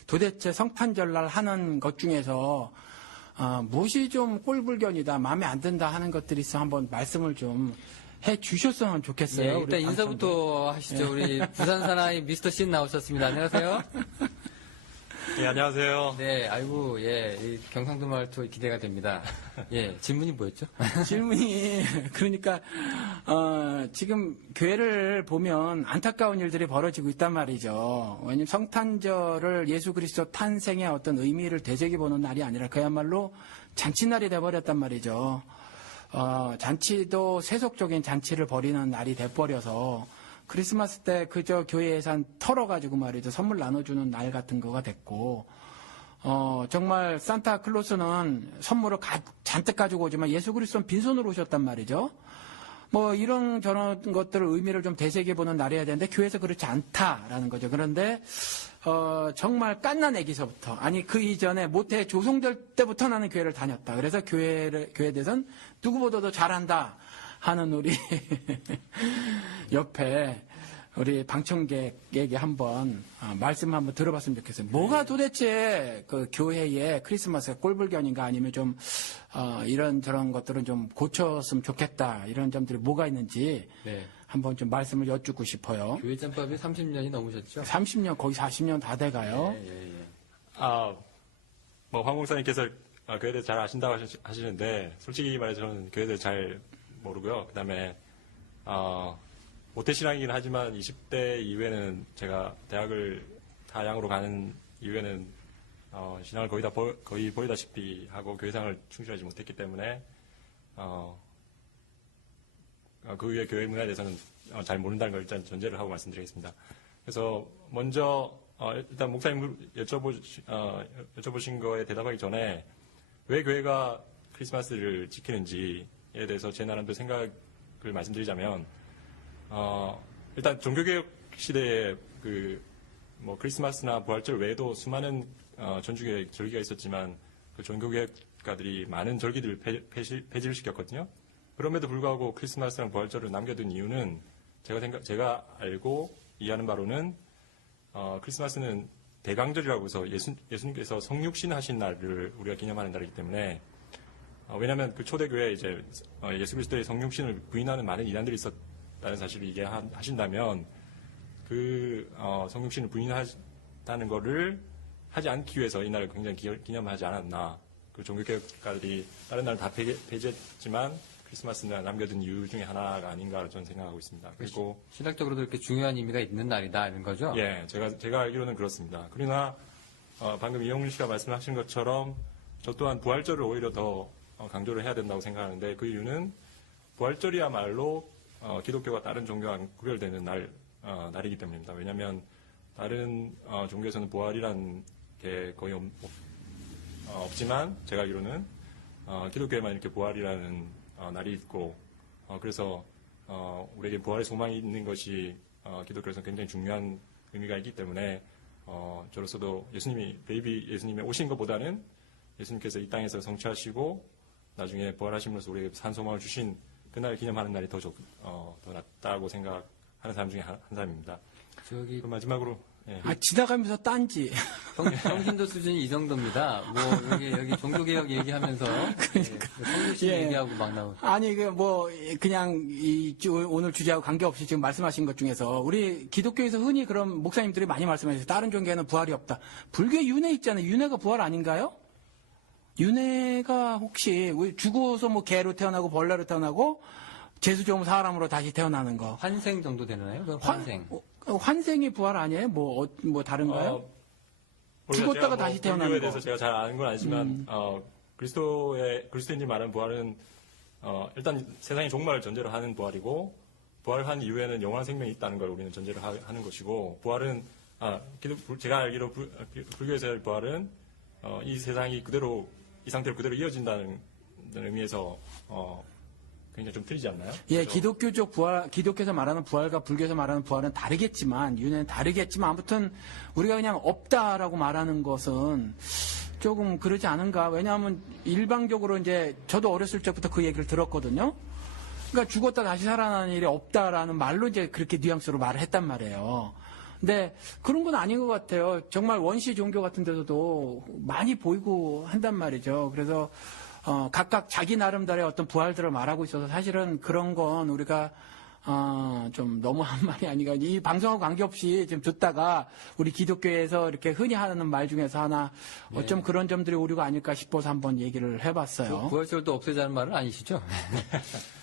도대체 성탄절날 하는 것 중에서 무엇이 좀 꼴불견이다, 마음에 안 든다 하는 것들이 있어 한번 말씀을 좀 해 주셨으면 좋겠어요. 예, 우리 일단 인사부터 하시죠. 우리 부산 사나이 미스터 신 나오셨습니다. 안녕하세요. 예, 안녕하세요. 네, 아이고, 예, 이 경상도 말투 기대가 됩니다. 예, 질문이 뭐였죠? 질문이 그러니까 지금 교회를 보면 안타까운 일들이 벌어지고 있단 말이죠. 왜냐하면 성탄절을 예수 그리스도 탄생의 어떤 의미를 되새겨보는 날이 아니라 그야말로 잔치날이 돼버렸단 말이죠. 잔치도 세속적인 잔치를 벌이는 날이 돼버려서 크리스마스 때 그저 교회 예산 털어가지고 말이죠. 선물 나눠주는 날 같은 거가 됐고, 정말 산타클로스는 선물을 잔뜩 가지고 오지만 예수 그리스도는 빈손으로 오셨단 말이죠. 뭐 이런 저런 것들을 의미를 좀 되새겨보는 날이어야 되는데 교회에서 그렇지 않다라는 거죠. 그런데 정말 갓난 애기서부터 아니 그 이전에 모태 조성될 때부터 나는 교회를 다녔다. 그래서 교회에 대해서는 누구보다도 잘한다 하는 우리 옆에 우리 방청객에게 한번 말씀 한번 들어봤으면 좋겠어요. 뭐가 도대체 그 교회의 크리스마스가 꼴불견인가 아니면 좀 이런 저런 것들은 좀 고쳤으면 좋겠다 이런 점들이 뭐가 있는지 네. 한번 좀 말씀을 여쭙고 싶어요. 교회 짬밥이 30년이 넘으셨죠? 30년 거의 40년 다 돼가요. 예. 뭐 황 목사님께서 교회에 대해서 잘 아신다고 하시는데 솔직히 말해서 저는 교회에 대해서 잘 모르고요. 그다음에 모태신앙이긴 하지만 20대 이후에는 제가 대학을 다양으로 가는 이후에는 신앙을 거의 버리다시피 하고 교회생활을 충실하지 못했기 때문에 그 후에 교회 문화에 대해서는 잘 모른다는 걸 일단 전제를 하고 말씀드리겠습니다. 그래서 먼저 일단 목사님 여쭤보신 거에 대답하기 전에 왜 교회가 크리스마스를 지키는지에 대해서 제 나름대로 생각을 말씀드리자면 일단 종교개혁 시대에 뭐 크리스마스나 부활절 외에도 수많은 전주교의 절기가 있었지만 그 종교개혁가들이 많은 절기들을 폐지를 시켰거든요. 그럼에도 불구하고 크리스마스랑 부활절을 남겨둔 이유는 제가 알고 이해하는 바로는 크리스마스는 대강절이라고 해서 예수님께서 성육신 하신 날을 우리가 기념하는 날이기 때문에 왜냐하면 그 초대교회에 이제 예수 그리스도의 성육신을 부인하는 많은 이단들이 있었다는 사실을 이해하신다면 그 성육신을 부인하다는 거를 하지 않기 위해서 이 날을 굉장히 기념하지 않았나. 그 종교개혁가들이 다른 날은 다 폐지했지만 크리스마스는 남겨둔 이유 중에 하나가 아닌가 저는 생각하고 있습니다. 그리고 신학적으로도 이렇게 중요한 의미가 있는 날이다 이런 거죠? 예, 제가 알기로는 그렇습니다. 그러나 방금 이영훈 씨가 말씀하신 것처럼 저 또한 부활절을 오히려 더 강조를 해야 된다고 생각하는데 그 이유는 부활절이야말로 기독교가 다른 종교와 구별되는 날이기 때문입니다. 왜냐하면 다른 종교에서는 부활이라는 게 거의 없지만 제가 알기로는 기독교에만 이렇게 부활이라는 날이 있고 그래서 우리에게 부활의 소망이 있는 것이 기독교에서 굉장히 중요한 의미가 있기 때문에 저로서도 베이비 예수님이 오신 것보다는 예수님께서 이 땅에서 성취하시고 나중에 부활하심으로써 우리에게 산 소망을 주신 그날 기념하는 날이 더 낫다고 생각하는 사람 중에 한 사람입니다. 그럼 마지막으로 예. 지나가면서 딴지. 성신도 수준이 이 정도입니다. 뭐 여기 종교개혁 얘기하면서 성육신 예. 얘기하고 막 나오고. 아니 그냥 오늘 주제하고 관계없이 지금 말씀하신 것 중에서 우리 기독교에서 흔히 그런 목사님들이 많이 말씀하세요. 다른 종교에는 부활이 없다. 불교에 윤회 있잖아요. 윤회가 부활 아닌가요? 윤회가 혹시 죽어서 뭐 개로 태어나고 벌레로 태어나고 재수 좋은 사람으로 다시 태어나는 거. 환생 정도 되나요? 그건 환생. 환생이 부활 아니에요? 뭐 다른가요? 죽었다가 다시 태어나는 불교에 거. 대해서 제가 잘 아는 건 아니지만 그리스도인이 말하는 부활은 일단 세상의 종말을 전제로 하는 부활이고 부활한 이후에는 영원한 생명이 있다는 걸 우리는 전제로 하는 것이고 부활은 제가 알기로 불교에서의 부활은 이 세상이 이 상태로 그대로 이어진다는 의미에서 굉장히 좀 틀리지 않나요? 예, 그래서 기독교적 부활, 기독교에서 말하는 부활과 불교에서 말하는 부활은 다르겠지만, 유네는 다르겠지만, 아무튼 우리가 그냥 없다라고 말하는 것은 조금 그러지 않은가. 왜냐하면 일방적으로 이제 저도 어렸을 적부터 그 얘기를 들었거든요. 그러니까 죽었다 다시 살아나는 일이 없다라는 말로 이제 그렇게 뉘앙스로 말을 했단 말이에요. 근데 그런 건 아닌 것 같아요. 정말 원시 종교 같은 데서도 많이 보이고 한단 말이죠. 그래서 각각 자기 나름대로의 어떤 부활들을 말하고 있어서 사실은 그런 건 우리가 좀 너무한 말이 아닌가. 이 방송하고 관계없이 지금 듣다가 우리 기독교에서 이렇게 흔히 하는 말 중에서 하나 어쩜 그런 점들이 오류가 아닐까 싶어서 한번 얘기를 해봤어요. 부활절도 없애자는 말은 아니시죠?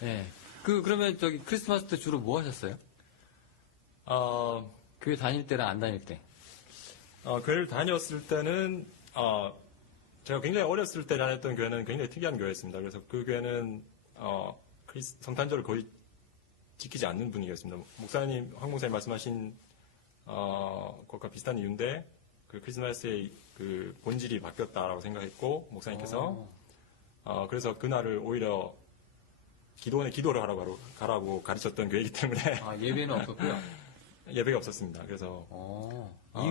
네. 그러면 저기 크리스마스 때 주로 뭐 하셨어요? 교회 다닐 때랑 안 다닐 때? 교회를 다녔을 때는 제가 굉장히 어렸을 때 다녔던 교회는 굉장히 특이한 교회였습니다. 그래서 그 교회는 성탄절을 거의 지키지 않는 분위기였습니다. 목사님, 황 목사님 말씀하신 것과 비슷한 이유인데 그 크리스마스의 그 본질이 바뀌었다라고 생각했고 목사님께서 그래서 그날을 오히려 기도원에 기도를 가라고 가르쳤던 교회이기 때문에 예배는 없었고요. 예배가 없었습니다. 그래서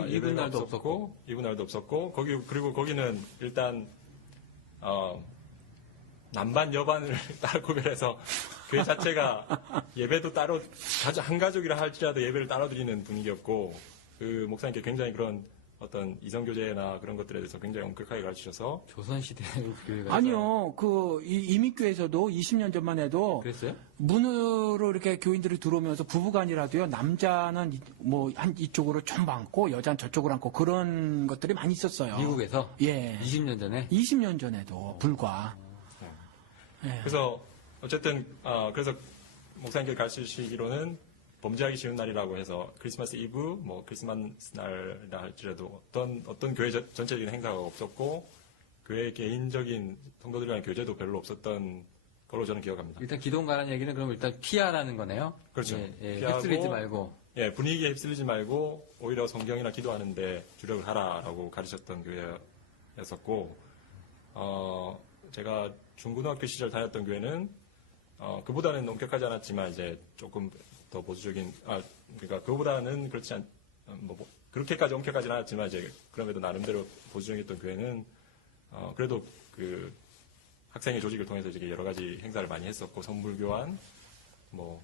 이분 날도 없었고 이분 날도 없었고 그리고 거기는 일단 남반 여반을 따로 구별해서 교회 자체가 예배도 따로 한 가족이라 할지라도 예배를 따로 드리는 분위기였고 그 목사님께 굉장히 그런 어떤 이성교제나 그런 것들에 대해서 굉장히 엄격하게 가르치셔서 조선시대 교회가 아니요, 이민교에서도 20년 전만 해도 그랬어요? 문으로 이렇게 교인들이 들어오면서 부부간이라도요, 남자는 뭐 한 이쪽으로 좀 앉고 여자는 저쪽으로 앉고 그런 것들이 많이 있었어요. 미국에서? 예. 20년 전에? 20년 전에도 불과. 예. 그래서 어쨌든 그래서 목사님께 가르치시기로는 범죄하기 쉬운 날이라고 해서 크리스마스 이브, 뭐 크리스마스 날이라 할지라도 어떤 교회 전체적인 행사가 없었고 교회 개인적인 성도들이랑 교제도 별로 없었던 걸로 저는 기억합니다. 일단 기동 가라는 얘기는 그럼 일단 피하라는 거네요. 그렇죠. 피하고, 휩쓸리지 말고. 예, 분위기에 휩쓸리지 말고 오히려 성경이나 기도하는데 주력을 하라라고 가르쳤던 교회였었고 제가 중고등학교 시절 다녔던 교회는 그보다는 엄격하지 않았지만 이제 조금 더 보수적인 그러니까 그보다는 그렇지 그렇게까지 엄격하지는 않았지만 이제 그럼에도 나름대로 보수적이었던 교회는 그래도 그 학생의 조직을 통해서 이제 여러 가지 행사를 많이 했었고 선물 교환 뭐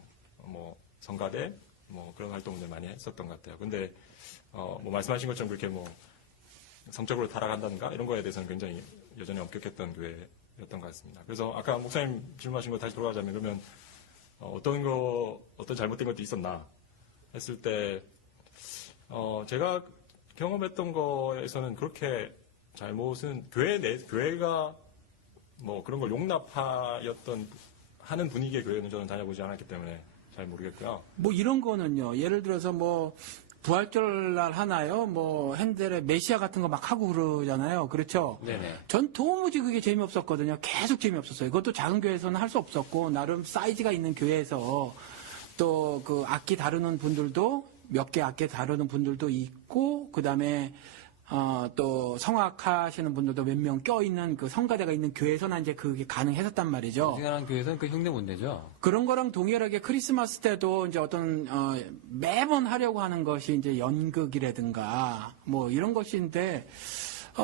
성가대 뭐 그런 활동들 많이 했었던 것 같아요. 근데 뭐 말씀하신 것처럼 그렇게 뭐 성적으로 타락한다든가 이런 거에 대해서는 굉장히 여전히 엄격했던 교회였던 것 같습니다. 그래서 아까 목사님 질문하신 거 다시 돌아가자면 그러면 어떤 잘못된 것도 있었나 했을 때, 제가 경험했던 거에서는 그렇게 잘못은 교회가 뭐 그런 걸 하는 분위기의 교회는 저는 다녀보지 않았기 때문에 잘 모르겠고요. 뭐 이런 거는요, 예를 들어서 뭐 부활절날 하나요? 뭐 핸델의 메시아 같은 거 막 하고 그러잖아요. 그렇죠? 네네. 전 도무지 그게 재미없었거든요. 계속 재미없었어요. 그것도 작은 교회에서는 할 수 없었고 나름 사이즈가 있는 교회에서 또 그 악기 다루는 분들도 몇 개 악기 다루는 분들도 있고 그다음에 또 성악하시는 분들도 몇 명 껴있는 그 성가대가 있는 교회에서는 이제 그게 가능했었단 말이죠. 생활한 교회에서는 그 흉내 못 내죠. 그런 거랑 동일하게 크리스마스 때도 이제 어떤 매번 하려고 하는 것이 이제 연극이라든가 뭐 이런 것인데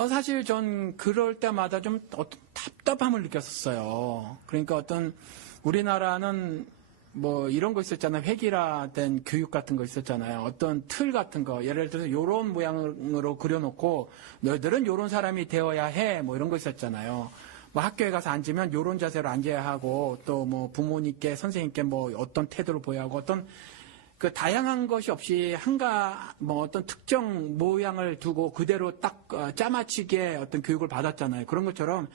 사실 전 그럴 때마다 좀 어떤 답답함을 느꼈었어요. 그러니까 어떤 우리나라는 뭐 이런 거 있었잖아요. 획일화된 교육 같은 거 있었잖아요. 어떤 틀 같은 거 예를 들어서 요런 모양으로 그려놓고 너희들은 요런 사람이 되어야 해 뭐 이런 거 있었잖아요. 뭐 학교에 가서 앉으면 요런 자세로 앉아야 하고 또 뭐 부모님께 선생님께 뭐 어떤 태도를 보여야 하고 어떤 그 다양한 것이 없이 뭐 어떤 특정 모양을 두고 그대로 딱 짜맞추게 어떤 교육을 받았잖아요. 그런 것처럼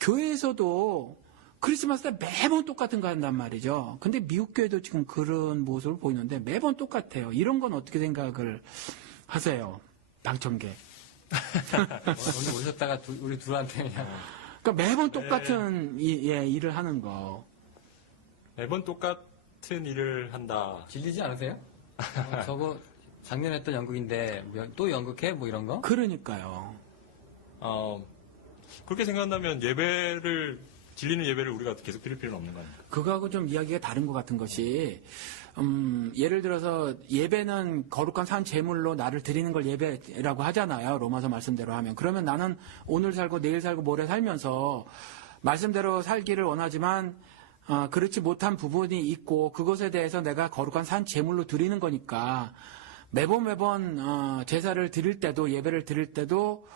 교회에서도 크리스마스 때 매번 똑같은 거 한단 말이죠. 근데 미국 교회도 지금 그런 모습을 보이는데 매번 똑같아요. 이런 건 어떻게 생각을 하세요? 방청객. 오늘 오셨다가 우리 둘한테 그냥. 그러니까 매번 똑같은 일을 하는 거. 매번 똑같은 일을 한다. 질리지 않으세요? 저거 작년에 했던 연극인데 또 연극해? 뭐 이런 거? 그러니까요. 그렇게 생각한다면 예배를 질리는 예배를 우리가 계속 드릴 필요는 없는 거 아닙니까? 그거하고 좀 이야기가 다른 것 같은 것이, 예를 들어서 예배는 거룩한 산 제물로 나를 드리는 걸 예배라고 하잖아요. 로마서 말씀대로 하면. 그러면 나는 오늘 살고 내일 살고 모레 살면서 말씀대로 살기를 원하지만 그렇지 못한 부분이 있고 그것에 대해서 내가 거룩한 산 제물로 드리는 거니까 매번 제사를 드릴 때도 예배를 드릴 때도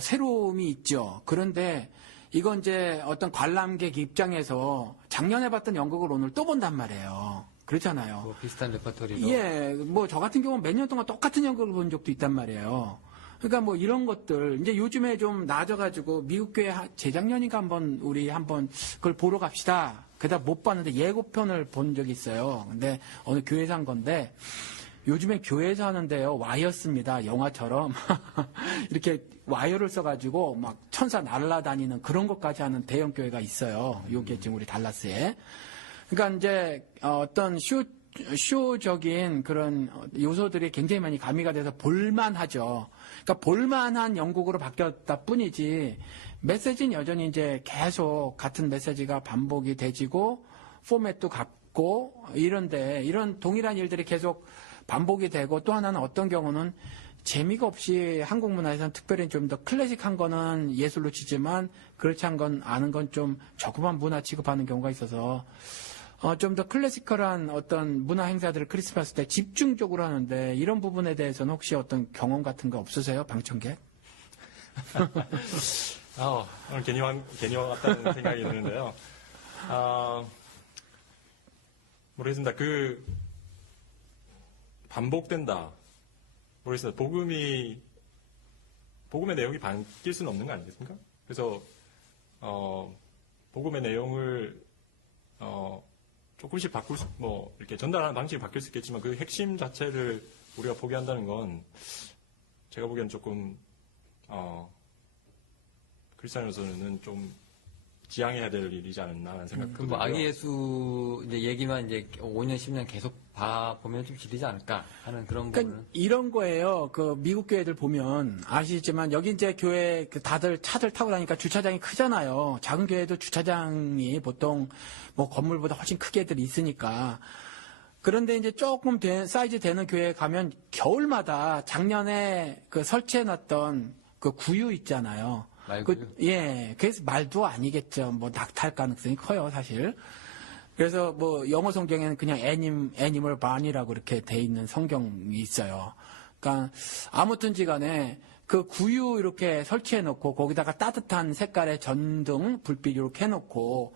새로움이 있죠. 그런데 이건 이제 어떤 관람객 입장에서 작년에 봤던 연극을 오늘 또 본단 말이에요. 그렇잖아요. 뭐 비슷한 레퍼토리로. 예, 뭐 저 같은 경우는 몇 년 동안 똑같은 연극을 본 적도 있단 말이에요. 그러니까 뭐 이런 것들 이제 요즘에 좀 나아져가지고 미국 교회 재작년인가 우리 한번 그걸 보러 갑시다. 그다 못 봤는데 예고편을 본 적이 있어요. 근데 어느 교회에서 한 건데 요즘에 교회에서 하는데요 와이어스입니다. 영화처럼 이렇게 와이어를 써가지고 막 천사 날아다니는 그런 것까지 하는 대형 교회가 있어요. 요게 지금 우리 달라스에. 그러니까 이제 어떤 쇼적인 그런 요소들이 굉장히 많이 가미가 돼서 볼만하죠. 그러니까 볼만한 연극으로 바뀌었다 뿐이지 메시지는 여전히 이제 계속 같은 메시지가 반복이 되지고 포맷도 같고 이런데 이런 동일한 일들이 계속 반복이 되고 또 하나는 어떤 경우는 재미가 없이 한국 문화에서는 특별히 좀 더 클래식한 거는 예술로 치지만 그렇지 않은 건 좀 저급한 문화 취급하는 경우가 있어서 좀 더 클래시컬한 어떤 문화 행사들을 크리스마스 때 집중적으로 하는데 이런 부분에 대해서는 혹시 어떤 경험 같은 거 없으세요? 방청객? 오늘 괜히 왔다는 생각이 드는데요. 모르겠습니다. 반복된다. 모르겠습니다. 복음의 내용이 바뀔 수는 없는 거 아니겠습니까? 그래서, 복음의 내용을, 조금씩 이렇게 전달하는 방식이 바뀔 수 있겠지만 그 핵심 자체를 우리가 포기한다는 건 제가 보기엔 조금, 크리스찬으로서는 좀 지양해야 될 일이지 않나라는 생각이 그럼 들고요. 뭐 아기 예수 이제 얘기만 이제 5년 10년 계속 보면 좀 질리지 않을까 하는 그런 그러니까 부분은. 이런 거예요. 그 미국 교회들 보면 아시지만 여기 이제 교회 다들 차들 타고 다니까 주차장이 크잖아요. 작은 교회도 주차장이 보통 뭐 건물보다 훨씬 크게들 있으니까. 그런데 이제 조금 사이즈 되는 교회에 가면 겨울마다 작년에 그 설치해놨던 그 구유 있잖아요. 말고요. 예, 그래서 말도 아니겠죠. 뭐 낙탈 가능성이 커요, 사실. 그래서 뭐 영어 성경에는 그냥 애니멀 반이라고 이렇게 돼 있는 성경이 있어요. 그러니까 아무튼지간에 그 구유 이렇게 설치해 놓고 거기다가 따뜻한 색깔의 전등 불빛 이렇게 해놓고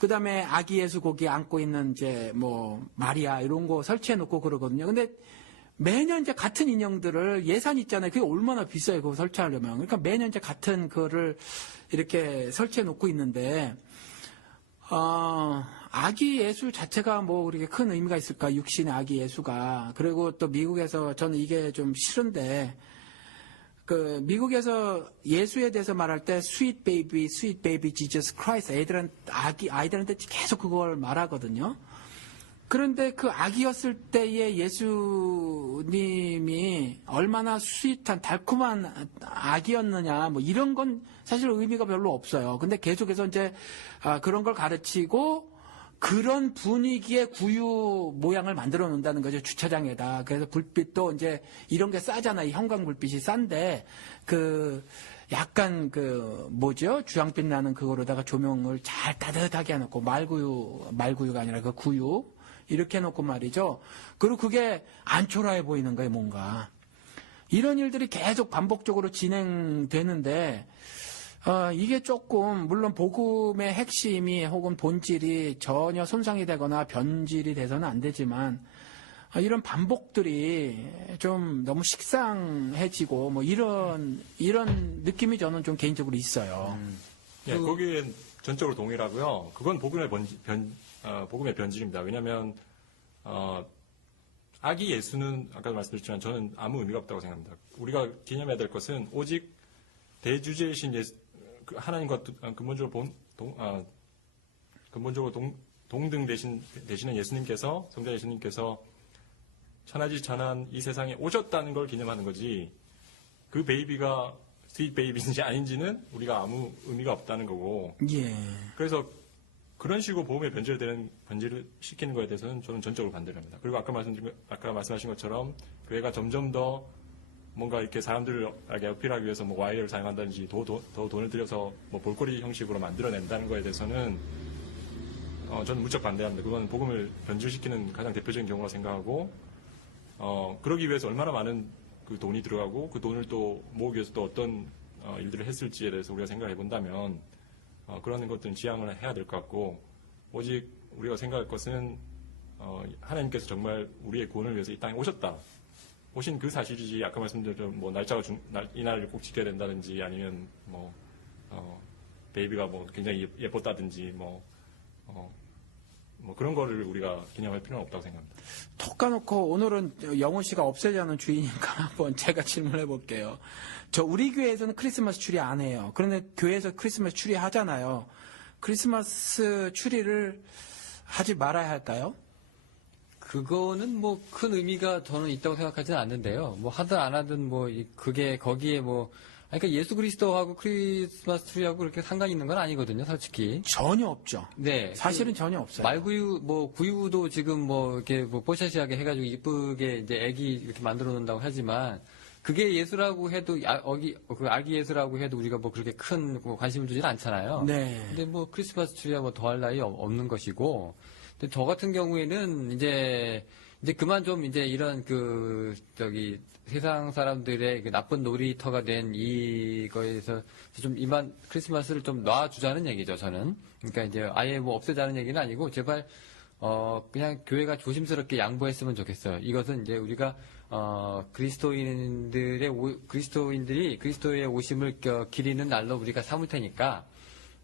그다음에 아기 예수 거기 안고 있는 이제 뭐 마리아 이런 거 설치해 놓고 그러거든요. 근데 매년 이제 같은 인형들을 예산 있잖아요. 그게 얼마나 비싸요. 그거 설치하려면. 그러니까 매년 이제 같은 거를 이렇게 설치해 놓고 있는데, 아기 예수 자체가 뭐 그렇게 큰 의미가 있을까? 육신의 아기 예수가. 그리고 또 미국에서 저는 이게 좀 싫은데, 그 미국에서 예수에 대해서 말할 때 sweet baby Jesus Christ 아이들한테 계속 그걸 말하거든요. 그런데 그 아기였을 때의 예수님이 얼마나 스윗한 달콤한 아기였느냐 뭐 이런 건 사실 의미가 별로 없어요. 근데 계속해서 이제 그런 걸 가르치고 그런 분위기의 구유 모양을 만들어 놓는다는 거죠. 주차장에다. 그래서 불빛도 이제 이런 게 싸잖아요. 형광 불빛이 싼데 그 약간 주황빛 나는 그거로다가 조명을 잘 따뜻하게 해놓고 말구유가 아니라 그 구유 이렇게 해놓고 말이죠. 그리고 그게 안 초라해 보이는 거예요, 뭔가. 이런 일들이 계속 반복적으로 진행되는데, 이게 조금, 물론 복음의 핵심이 혹은 본질이 전혀 손상이 되거나 변질이 돼서는 안 되지만, 이런 반복들이 좀 너무 식상해지고, 뭐 이런 느낌이 저는 좀 개인적으로 있어요. 예, 거기엔 전적으로 동일하고요. 그건 복음의 변질입니다. 왜냐하면 아기 예수는 아까도 말씀드렸지만 저는 아무 의미가 없다고 생각합니다. 우리가 기념해야 될 것은 오직 대주제이신 하나님과 근본적으로 동등 되시는 예수님께서 성자 예수님께서 천하지 천한 이 세상에 오셨다는 걸 기념하는 거지. 그 베이비가 스윗 베이비인지 아닌지는 우리가 아무 의미가 없다는 거고. 예. 그래서 그런 식으로 복음의 변질을 시키는 거에 대해서는 저는 전적으로 반대를 합니다. 그리고 아까 말씀하신 것처럼 교회가 점점 더 뭔가 이렇게 사람들에게 어필하기 위해서 뭐 와이어를 사용한다든지 더 돈을 들여서 뭐 볼거리 형식으로 만들어낸다는 거에 대해서는 저는 무척 반대합니다. 그건 복음을 변질시키는 가장 대표적인 경우라 생각하고 그러기 위해서 얼마나 많은 그 돈이 들어가고 그 돈을 또 모으기 위해서 또 어떤 일들을 했을지에 대해서 우리가 생각해 본다면 그런 것들은 지양을 해야 될 것 같고 오직 우리가 생각할 것은 하나님께서 정말 우리의 구원을 위해서 이 땅에 오신 그 사실이지 아까 말씀드린 뭐 이 날을 꼭 지켜야 된다든지 아니면 뭐 베이비가 뭐 굉장히 예뻤다든지 뭐 그런 거를 우리가 기념할 필요는 없다고 생각합니다. 톡 까놓고 오늘은 영훈 씨가 없애자는 주의니까 한번 제가 질문해 볼게요. 우리 교회에서는 크리스마스 추리 안 해요. 그런데 교회에서 크리스마스 추리 하잖아요. 크리스마스 추리를 하지 말아야 할까요? 그거는 뭐 큰 의미가 저는 있다고 생각하지는 않는데요. 뭐 하든 안 하든 뭐 그게 거기에 뭐 그러니까 예수 그리스도하고 크리스마스 트리하고 그렇게 상관이 있는 건 아니거든요, 솔직히. 전혀 없죠. 네. 사실은 전혀 없어요. 말구유, 구유도 지금 뭐, 이렇게 뭐, 뽀샤시하게 해가지고 이쁘게 이제 애기 이렇게 만들어 놓는다고 하지만, 그게 예수라고 해도, 아기 예수라고 해도 우리가 뭐 그렇게 큰 관심을 두진 않잖아요. 네. 근데 뭐 크리스마스 트리야 뭐 더할 나위 없는 것이고, 근데 저 같은 경우에는 이제 그만 좀 이제 이런 세상 사람들의 그 나쁜 놀이터가 된 이거에서 좀 이만 크리스마스를 좀 놔주자는 얘기죠, 저는. 그러니까 이제 아예 뭐 없애자는 얘기는 아니고 제발, 그냥 교회가 조심스럽게 양보했으면 좋겠어요. 이것은 이제 우리가, 그리스도인들이 그리스도의 오심을 기리는 날로 우리가 삼을 테니까,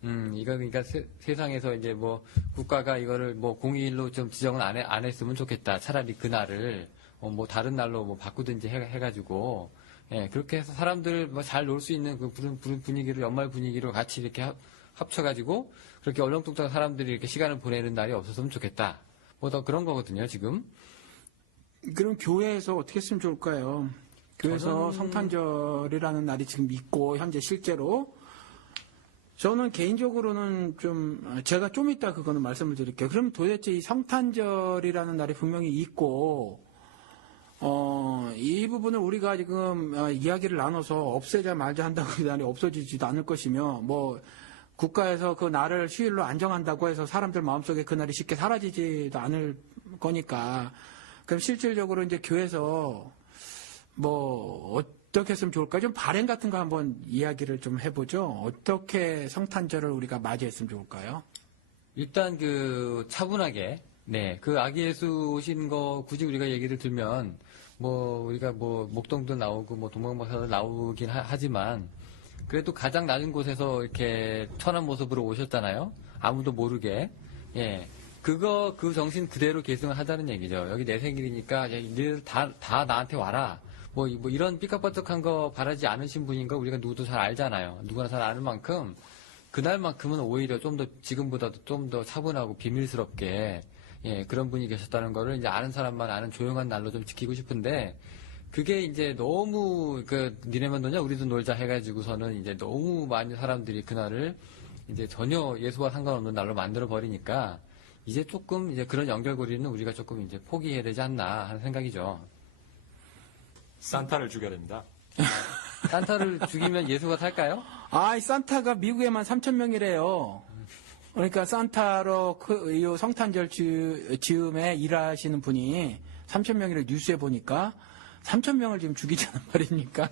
이거 그러니까 세상에서 이제 뭐 국가가 이거를 뭐 공휴일로 좀 지정을 안 했으면 좋겠다. 차라리 그날을 뭐 다른 날로 뭐 바꾸든지 해가지고 예 그렇게 해서 사람들 뭐 잘 놀 수 있는 그 분위기를 연말 분위기로 같이 이렇게 합쳐가지고 그렇게 얼렁뚱땅 사람들이 이렇게 시간을 보내는 날이 없었으면 좋겠다. 뭐 더 그런 거거든요 지금. 그럼 교회에서 어떻게 했으면 좋을까요? 교회에서 성탄절이라는 날이 지금 있고 현재 실제로 저는 개인적으로는 제가 좀 이따 그거는 말씀을 드릴게요. 그럼 도대체 이 성탄절이라는 날이 분명히 있고, 이 부분을 우리가 지금 이야기를 나눠서 없애자 말자 한다고 그 날이 없어지지도 않을 것이며, 뭐, 국가에서 그 날을 휴일로 안정한다고 해서 사람들 마음속에 그 날이 쉽게 사라지지도 않을 거니까, 그럼 실질적으로 이제 교회에서 뭐, 어떻게 했으면 좋을까? 좀 발행 같은 거 한번 이야기를 좀 해보죠. 어떻게 성탄절을 우리가 맞이했으면 좋을까요? 일단 차분하게 네 그 아기 예수 오신 거 굳이 우리가 얘기를 들면 뭐 우리가 뭐 목동도 나오고 뭐 동방박사도 나오긴 하지만 그래도 가장 낮은 곳에서 이렇게 천한 모습으로 오셨잖아요. 아무도 모르게 그 정신 그대로 계승을 하자는 얘기죠. 여기 내 생일이니까 니들 다 나한테 와라. 뭐 이런 삐까뻔쩍한 거 바라지 않으신 분인 거 우리가 누구도 잘 알잖아요. 누구나 잘 아는 만큼 그날만큼은 오히려 좀 더 지금보다도 좀 더 차분하고 비밀스럽게 그런 분이 계셨다는 거를 이제 아는 사람만 아는 조용한 날로 좀 지키고 싶은데 그게 이제 너무 니네만 노냐 우리도 놀자 해가지고서는 이제 너무 많은 사람들이 그날을 이제 전혀 예수와 상관없는 날로 만들어 버리니까 이제 조금 이제 그런 연결고리는 우리가 조금 이제 포기해야 되지 않나 하는 생각이죠. 산타를 죽여야 됩니다. 산타를 죽이면 예수가 살까요? 이 산타가 미국에만 3,000명이래요. 그러니까 산타로 이 성탄절 즈음에 일하시는 분이 3,000명이라고 뉴스에 보니까 3,000명을 지금 죽이자는 말입니까?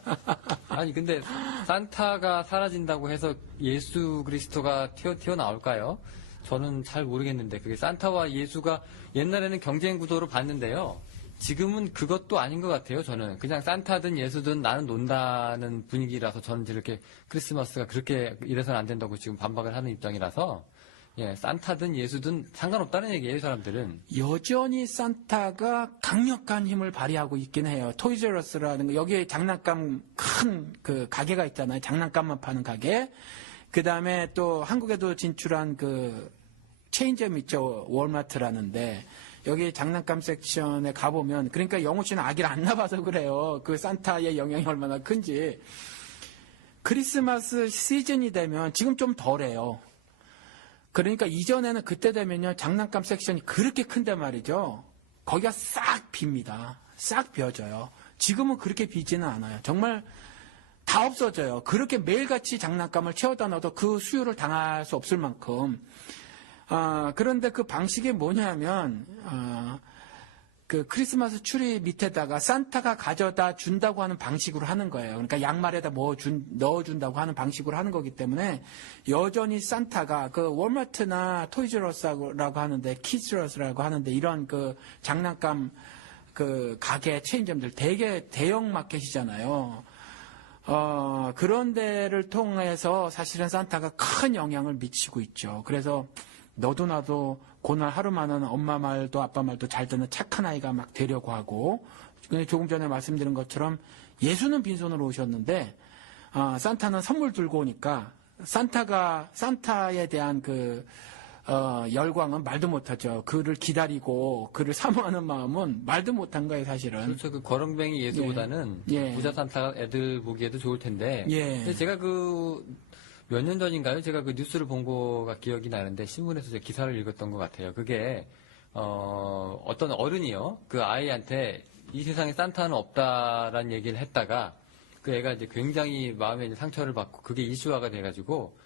아니 근데 산타가 사라진다고 해서 예수 그리스도가 튀어나올까요? 저는 잘 모르겠는데 그게 산타와 예수가 옛날에는 경쟁 구도로 봤는데요. 지금은 그것도 아닌 것 같아요. 저는 그냥 산타든 예수든 나는 논다는 분위기라서 저는 이렇게 크리스마스가 그렇게 이래서는 안 된다고 지금 반박을 하는 입장이라서 산타든 예수든 상관없다는 얘기예요. 사람들은 여전히 산타가 강력한 힘을 발휘하고 있긴 해요. 토이즈러스라는 거 여기에 장난감 큰 그 가게가 있잖아요. 장난감만 파는 가게. 그 다음에 또 한국에도 진출한 그 체인점 있죠. 월마트라는데. 여기 장난감 섹션에 가보면, 그러니까 영호 씨는 아기를 안 낳아봐서 그래요. 그 산타의 영향이 얼마나 큰지. 크리스마스 시즌이 되면 지금 좀 덜해요. 그러니까 이전에는 그때 되면요 장난감 섹션이 그렇게 큰데 말이죠. 거기가 싹 빕니다. 싹 비어져요. 지금은 그렇게 비지는 않아요. 정말 다 없어져요. 그렇게 매일같이 장난감을 채워다 넣어도 그 수요를 당할 수 없을 만큼. 그런데 그 방식이 뭐냐면 그 크리스마스 추리 밑에다가 산타가 가져다 준다고 하는 방식으로 하는 거예요. 그러니까 양말에다 넣어준다고 하는 방식으로 하는 거기 때문에 여전히 산타가 그 월마트나 토이즈러스라고 하는데 키즈러스라고 하는데 이런 그 장난감 그 가게 체인점들 되게 대형 마켓이잖아요. 그런 데를 통해서 사실은 산타가 큰 영향을 미치고 있죠. 그래서 너도 나도 고날 하루만은 엄마 말도 아빠 말도 잘 듣는 착한 아이가 막 되려고 하고, 근데 조금 전에 말씀드린 것처럼 예수는 빈손으로 오셨는데 산타는 선물 들고 오니까 산타에 대한 그 열광은 말도 못하죠. 그를 기다리고 그를 사모하는 마음은 말도 못한 거예요, 사실은. 그렇죠. 그 거렁뱅이 예수보다는 예. 부자 산타가 애들 보기에도 좋을 텐데. 예. 근데 제가 몇 년 전인가요? 제가 그 뉴스를 본 거가 기억이 나는데 신문에서 제가 기사를 읽었던 것 같아요. 그게 어떤 어른이요. 그 아이한테 이 세상에 산타는 없다라는 얘기를 했다가 그 애가 이제 굉장히 마음에 이제 상처를 받고 그게 이슈화가 돼가지고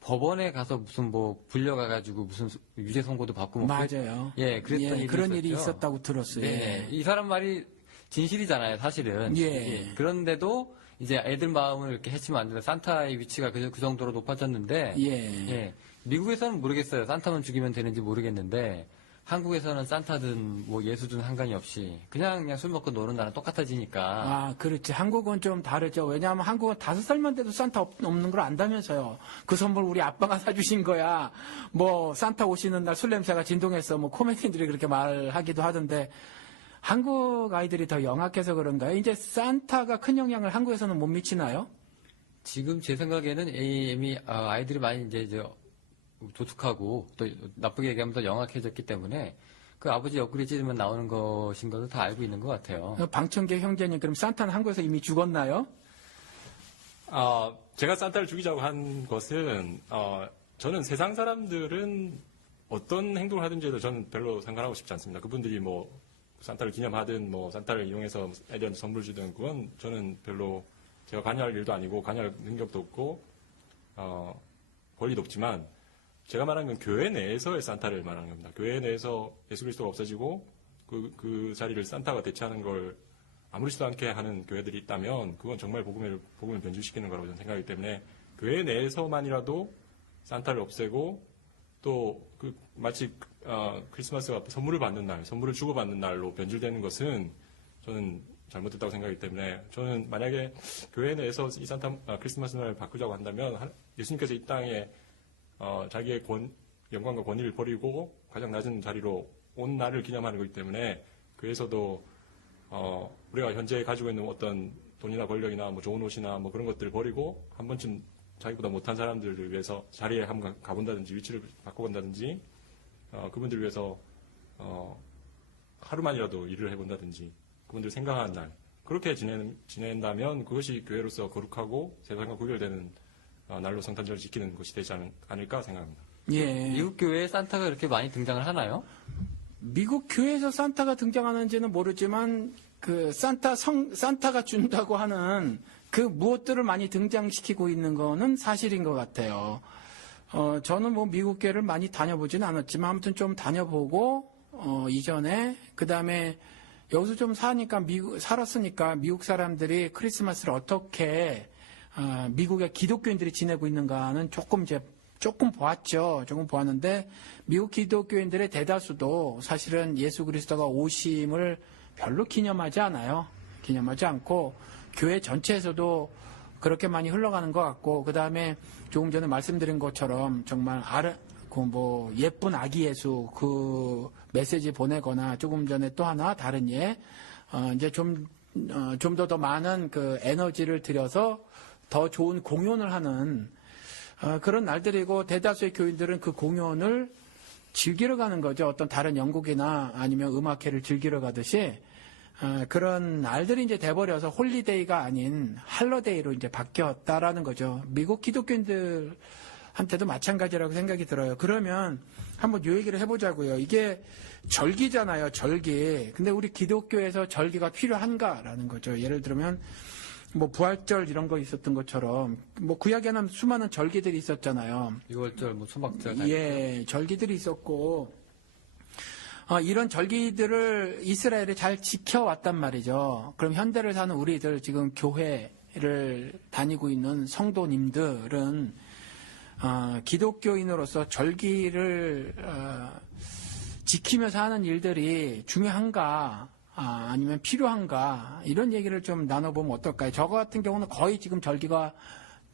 법원에 가서 무슨 뭐 불려가가지고 무슨 유죄 선고도 받고 뭐 맞아요. 예, 그랬던 일이 그런 있었죠. 일이 있었다고 들었어요. 네, 이 사람 말이 진실이잖아요, 사실은. 예. 그런데도 이제 애들 마음을 이렇게 해치면 안 된다. 산타의 위치가 그 정도로 높아졌는데, 예. 미국에서는 모르겠어요. 산타만 죽이면 되는지 모르겠는데, 한국에서는 산타든 뭐 예수든 상관이 없이 그냥 술 먹고 노는 나랑 똑같아지니까. 그렇지. 한국은 좀 다르죠. 왜냐하면 한국은 5살만 돼도 산타 없는 걸 안다면서요. 그 선물 우리 아빠가 사주신 거야. 뭐 산타 오시는 날 술 냄새가 진동해서 뭐 코미디언들이 그렇게 말하기도 하던데 한국 아이들이 더 영악해서 그런가요? 이제 산타가 큰 영향을 한국에서는 못 미치나요? 지금 제 생각에는 이미 아이들이 많이 이제 도둑하고 또 나쁘게 얘기하면 더 영악해졌기 때문에 그 아버지 옆구리 찌르면 나오는 것인 것을 다 알고 있는 것 같아요. 방청객 형제님, 그럼 산타는 한국에서 이미 죽었나요? 제가 산타를 죽이자고 한 것은 저는 세상 사람들은 어떤 행동을 하든지도 저는 별로 상관하고 싶지 않습니다. 그분들이 뭐 산타를 기념하든 뭐 산타를 이용해서 애들한테 선물 주든 그건 저는 별로 제가 관여할 일도 아니고 관여할 능력도 없고 권리도 없지만 제가 말하는 건 교회 내에서의 산타를 말하는 겁니다. 교회 내에서 예수 그리스도가 없어지고 그 자리를 산타가 대체하는 걸 아무렇지도 않게 하는 교회들이 있다면 그건 정말 복음을 변질시키는 거라고 저는 생각하기 때문에 교회 내에서만이라도 산타를 없애고 또 마치 크리스마스가 선물을 받는 날, 선물을 주고받는 날로 변질되는 것은 저는 잘못됐다고 생각하기 때문에 저는 만약에 교회 내에서 이 크리스마스 날을 바꾸자고 한다면 예수님께서 이 땅에 자기의 영광과 권위를 버리고 가장 낮은 자리로 온 날을 기념하는 거기 때문에 교회에서도 우리가 현재 가지고 있는 어떤 돈이나 권력이나 뭐 좋은 옷이나 뭐 그런 것들을 버리고 한 번쯤 자기보다 못한 사람들을 위해서 자리에 한번 가본다든지 위치를 바꿔본다든지 그분들을 위해서 하루만이라도 일을 해본다든지 그분들 생각하는 날 그렇게 지낸다면 그것이 교회로서 거룩하고 세상과 구별되는 날로 성탄절을 지키는 것이 되지 않을까 생각합니다. 예. 미국 교회에 산타가 그렇게 많이 등장을 하나요? 미국 교회에서 산타가 등장하는지는 모르지만 그 산타가 준다고 하는 그 무엇들을 많이 등장시키고 있는 거는 사실인 것 같아요. 저는 뭐 미국 교회를 많이 다녀보지는 않았지만 아무튼 좀 다녀보고 이전에 그 다음에 여기서 좀 살았으니까 미국 사람들이 크리스마스를 어떻게 미국의 기독교인들이 지내고 있는가는 조금 보았죠. 조금 보았는데 미국 기독교인들의 대다수도 사실은 예수 그리스도가 오심을 별로 기념하지 않아요. 기념하지 않고 교회 전체에서도 그렇게 많이 흘러가는 것 같고 그 다음에 조금 전에 말씀드린 것처럼 정말 예쁜 아기 예수 그 메시지 보내거나 조금 전에 또 하나 다른 이제 좀 더 많은 그 에너지를 들여서 더 좋은 공연을 하는 그런 날들이고 대다수의 교인들은 그 공연을 즐기러 가는 거죠. 어떤 다른 연극이나 아니면 음악회를 즐기러 가듯이 그런 날들이 이제 돼버려서 홀리데이가 아닌 할러데이로 이제 바뀌었다라는 거죠. 미국 기독교인들한테도 마찬가지라고 생각이 들어요. 그러면 한번 요 얘기를 해보자고요. 이게 절기잖아요, 절기. 근데 우리 기독교에서 절기가 필요한가라는 거죠. 예를 들면 뭐 부활절 이런 거 있었던 것처럼 뭐 구약에는 수많은 절기들이 있었잖아요. 6월절, 뭐 초막절. 예, 절기들이 있었고 이런 절기들을 이스라엘이 잘 지켜왔단 말이죠. 그럼 현대를 사는 우리들 지금 교회를 다니고 있는 성도님들은 기독교인으로서 절기를 지키면서 하는 일들이 중요한가 아니면 필요한가 이런 얘기를 좀 나눠보면 어떨까요? 저 같은 경우는 거의 지금 절기가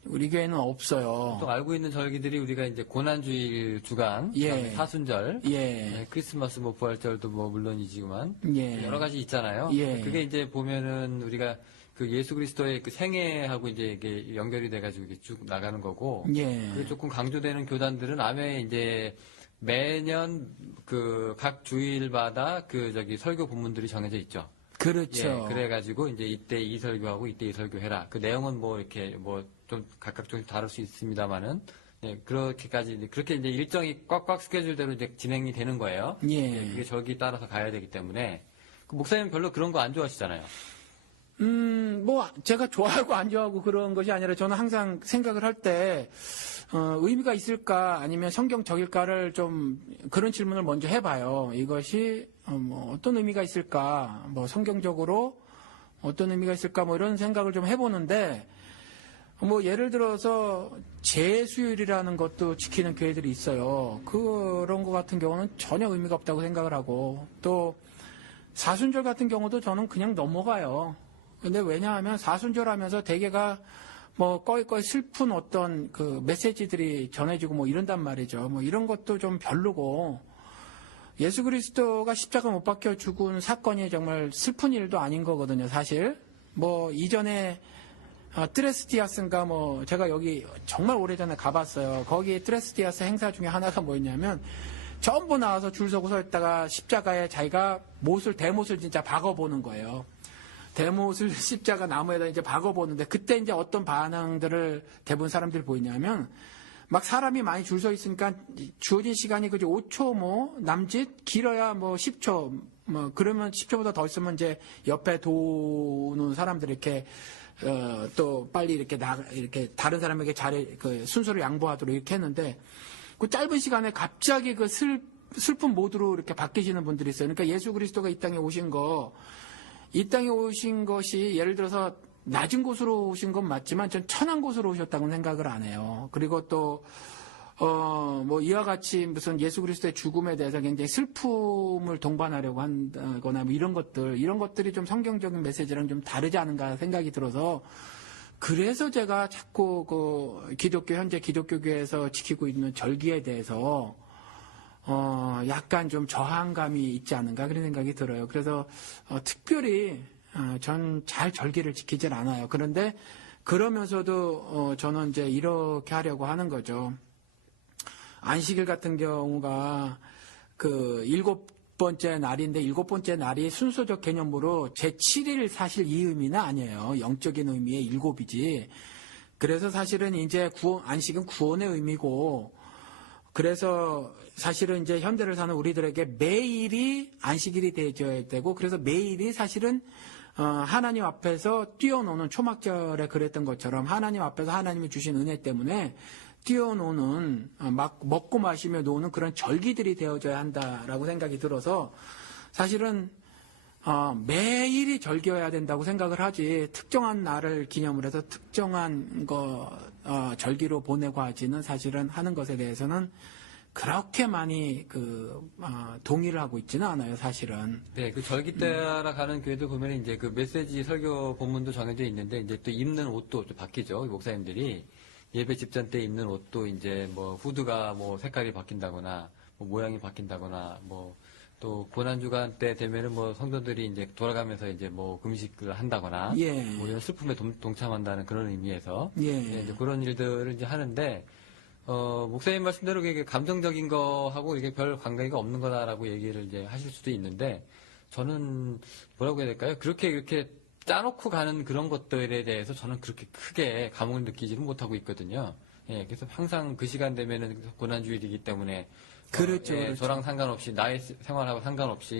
우리 교회는 없어요. 보통 알고 있는 절기들이 우리가 이제 고난주일 주간, 예. 그다음에 사순절, 예, 네, 크리스마스 뭐 부활절도 뭐 물론이지만 예, 여러 가지 있잖아요. 예. 그게 이제 보면은 우리가 그 예수 그리스도의 그 생애하고 이제 이게 연결이 돼가지고 이게 쭉 나가는 거고. 예, 그게 조금 강조되는 교단들은 암에 이제 매년 그 각 주일마다 그 저기 설교 본문들이 정해져 있죠. 그렇죠. 예, 그래가지고 이제 이때 이 설교하고 이때 이 설교해라. 그 내용은 뭐 이렇게 뭐 좀 각각 좀 다를 수 있습니다만은 예, 그렇게까지 그렇게 이제 일정이 꽉꽉 스케줄대로 이제 진행이 되는 거예요. 예. 그게 절기 따라서 가야 되기 때문에 그 목사님 별로 그런 거 안 좋아하시잖아요. 뭐 제가 좋아하고 안 좋아하고 그런 것이 아니라 저는 항상 생각을 할 때 의미가 있을까 아니면 성경적일까를 좀 그런 질문을 먼저 해봐요. 이것이 뭐 어떤 의미가 있을까, 뭐 성경적으로 어떤 의미가 있을까, 뭐 이런 생각을 좀 해보는데 뭐 예를 들어서 제수율이라는 것도 지키는 교회들이 있어요. 그런 것 같은 경우는 전혀 의미가 없다고 생각을 하고 또 사순절 같은 경우도 저는 그냥 넘어가요. 근데 왜냐하면 사순절하면서 대개가 뭐 꺼이꺼이 슬픈 어떤 그 메시지들이 전해지고 뭐 이런단 말이죠. 뭐 이런 것도 좀 별로고 예수 그리스도가 십자가 못 박혀 죽은 사건이 정말 슬픈 일도 아닌 거거든요, 사실. 뭐 이전에 트레스티아스인가 뭐 제가 여기 정말 오래전에 가봤어요. 거기 트레스티아스 행사 중에 하나가 뭐였냐면 전부 나와서 줄 서고 서 있다가 십자가에 자기가 대못을 진짜 박아보는 거예요. 대못을 십자가 나무에다 이제 박아보는데 그때 이제 어떤 반응들을 대부분 사람들이 보이냐면 막 사람이 많이 줄 서 있으니까 주어진 시간이 그저 5초 뭐 남짓 길어야 뭐 10초 뭐 그러면 10초보다 더 있으면 이제 옆에 도는 사람들이 이렇게 또 빨리 이렇게 이렇게 다른 사람에게 그 순서를 양보하도록 이렇게 했는데 그 짧은 시간에 갑자기 그 슬픈 모드로 이렇게 바뀌시는 분들이 있어요. 그러니까 예수 그리스도가 이 땅에 오신 것이 예를 들어서 낮은 곳으로 오신 건 맞지만 전 천한 곳으로 오셨다고는 생각을 안 해요. 그리고 또 뭐 이와 같이 무슨 예수 그리스도의 죽음에 대해서 굉장히 슬픔을 동반하려고 한다거나 뭐 이런 것들이 좀 성경적인 메시지랑 좀 다르지 않은가 생각이 들어서 그래서 제가 자꾸 그 현재 기독교계에서 지키고 있는 절기에 대해서 약간 좀 저항감이 있지 않은가 그런 생각이 들어요. 그래서 특별히 전 잘 절기를 지키질 않아요. 그런데 그러면서도 저는 이제 이렇게 하려고 하는 거죠. 안식일 같은 경우가 그 7번째 날인데 7번째 날이 순서적 개념으로 제7일 사실 이 의미는 아니에요. 영적인 의미의 7이지. 그래서 사실은 이제 안식은 구원의 의미고 그래서 사실은 이제 현대를 사는 우리들에게 매일이 안식일이 되어야 되고 그래서 매일이 사실은 하나님 앞에서 뛰어노는 초막절에 그랬던 것처럼 하나님 앞에서 하나님이 주신 은혜 때문에 뛰어노는 막 먹고 마시며 노는 그런 절기들이 되어져야 한다라고 생각이 들어서 사실은 매일이 절기여야 된다고 생각을 하지 특정한 날을 기념을 해서 특정한 절기로 보내고 하지는 사실은 하는 것에 대해서는 그렇게 많이 동의를 하고 있지는 않아요, 사실은. 네, 그 절기 따라 가는 교회도 보면 이제 그 메시지 설교 본문도 정해져 있는데 이제 또 입는 옷도 좀 바뀌죠. 목사님들이 예배 집전 때 입는 옷도 이제 뭐 후드가 뭐 색깔이 바뀐다거나 뭐 모양이 바뀐다거나 뭐 또 고난주간 때 되면은 뭐 성도들이 이제 돌아가면서 이제 뭐 금식을 한다거나 예. 뭐 이런 슬픔에 동참한다는 그런 의미에서 예. 네, 이제 그런 일들을 이제 하는데 목사님 말씀대로 이게 감정적인 거하고 이게 별 관계가 없는 거다라고 얘기를 이제 하실 수도 있는데 저는 뭐라고 해야 될까요? 그렇게 이렇게 짜놓고 가는 그런 것들에 대해서 저는 그렇게 크게 감흥을 느끼지는 못하고 있거든요. 예, 그래서 항상 그 시간 되면은 고난주일이기 때문에 그렇죠, 예, 그렇죠. 저랑 상관없이 나의 생활하고 상관없이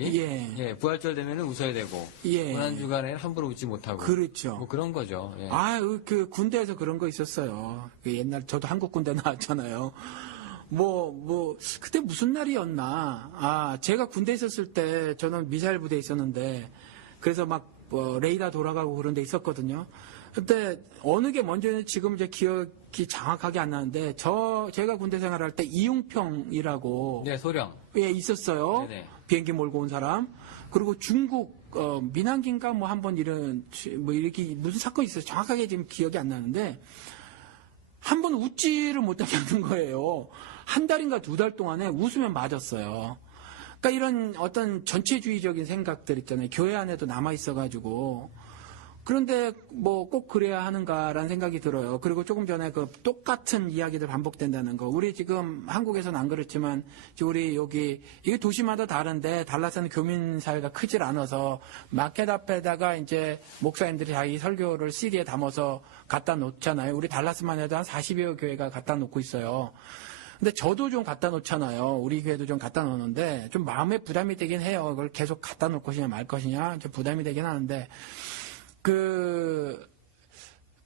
예. 부활절 되면은 웃어야 되고 예. 고난주간에는 함부로 웃지 못하고 그렇죠. 뭐 그런 거죠. 예. 그 군대에서 그런 거 있었어요. 그 옛날 저도 한국 군대 나왔잖아요. 그때 무슨 날이었나? 제가 군대 있었을 때 저는 미사일 부대에 있었는데 그래서 레이더 돌아가고 그런 데 있었거든요. 그때 어느 게 먼저는 지금 이제 기억이 정확하게 안 나는데 제가 군대 생활할 때 이웅평이라고 네, 소령. 예, 있었어요. 네네. 비행기 몰고 온 사람. 그리고 중국 민항기인가 한번 이렇게 무슨 사건이 있어요. 정확하게 지금 기억이 안 나는데 한 번 웃지를 못하게 하는 거예요. 한 달인가 2달 동안에 웃으면 맞았어요. 그러니까 이런 어떤 전체주의적인 생각들 있잖아요. 교회 안에도 남아 있어가지고. 그런데 꼭 그래야 하는가라는 생각이 들어요. 그리고 조금 전에 그 똑같은 이야기들 반복된다는 거. 우리 지금 한국에서는 안 그렇지만 우리 여기 이게 도시마다 다른데 달라스는 교민 사회가 크질 않아서 마켓 앞에다가 이제 목사님들이 자기 설교를 CD에 담아서 갖다 놓잖아요. 우리 달라스만 해도 한 40여 교회가 갖다 놓고 있어요. 근데 저도 좀 갖다 놓잖아요. 우리 교회도 좀 갖다 놓는데 좀 마음에 부담이 되긴 해요. 그걸 계속 갖다 놓을 것이냐 말 것이냐 좀 부담이 되긴 하는데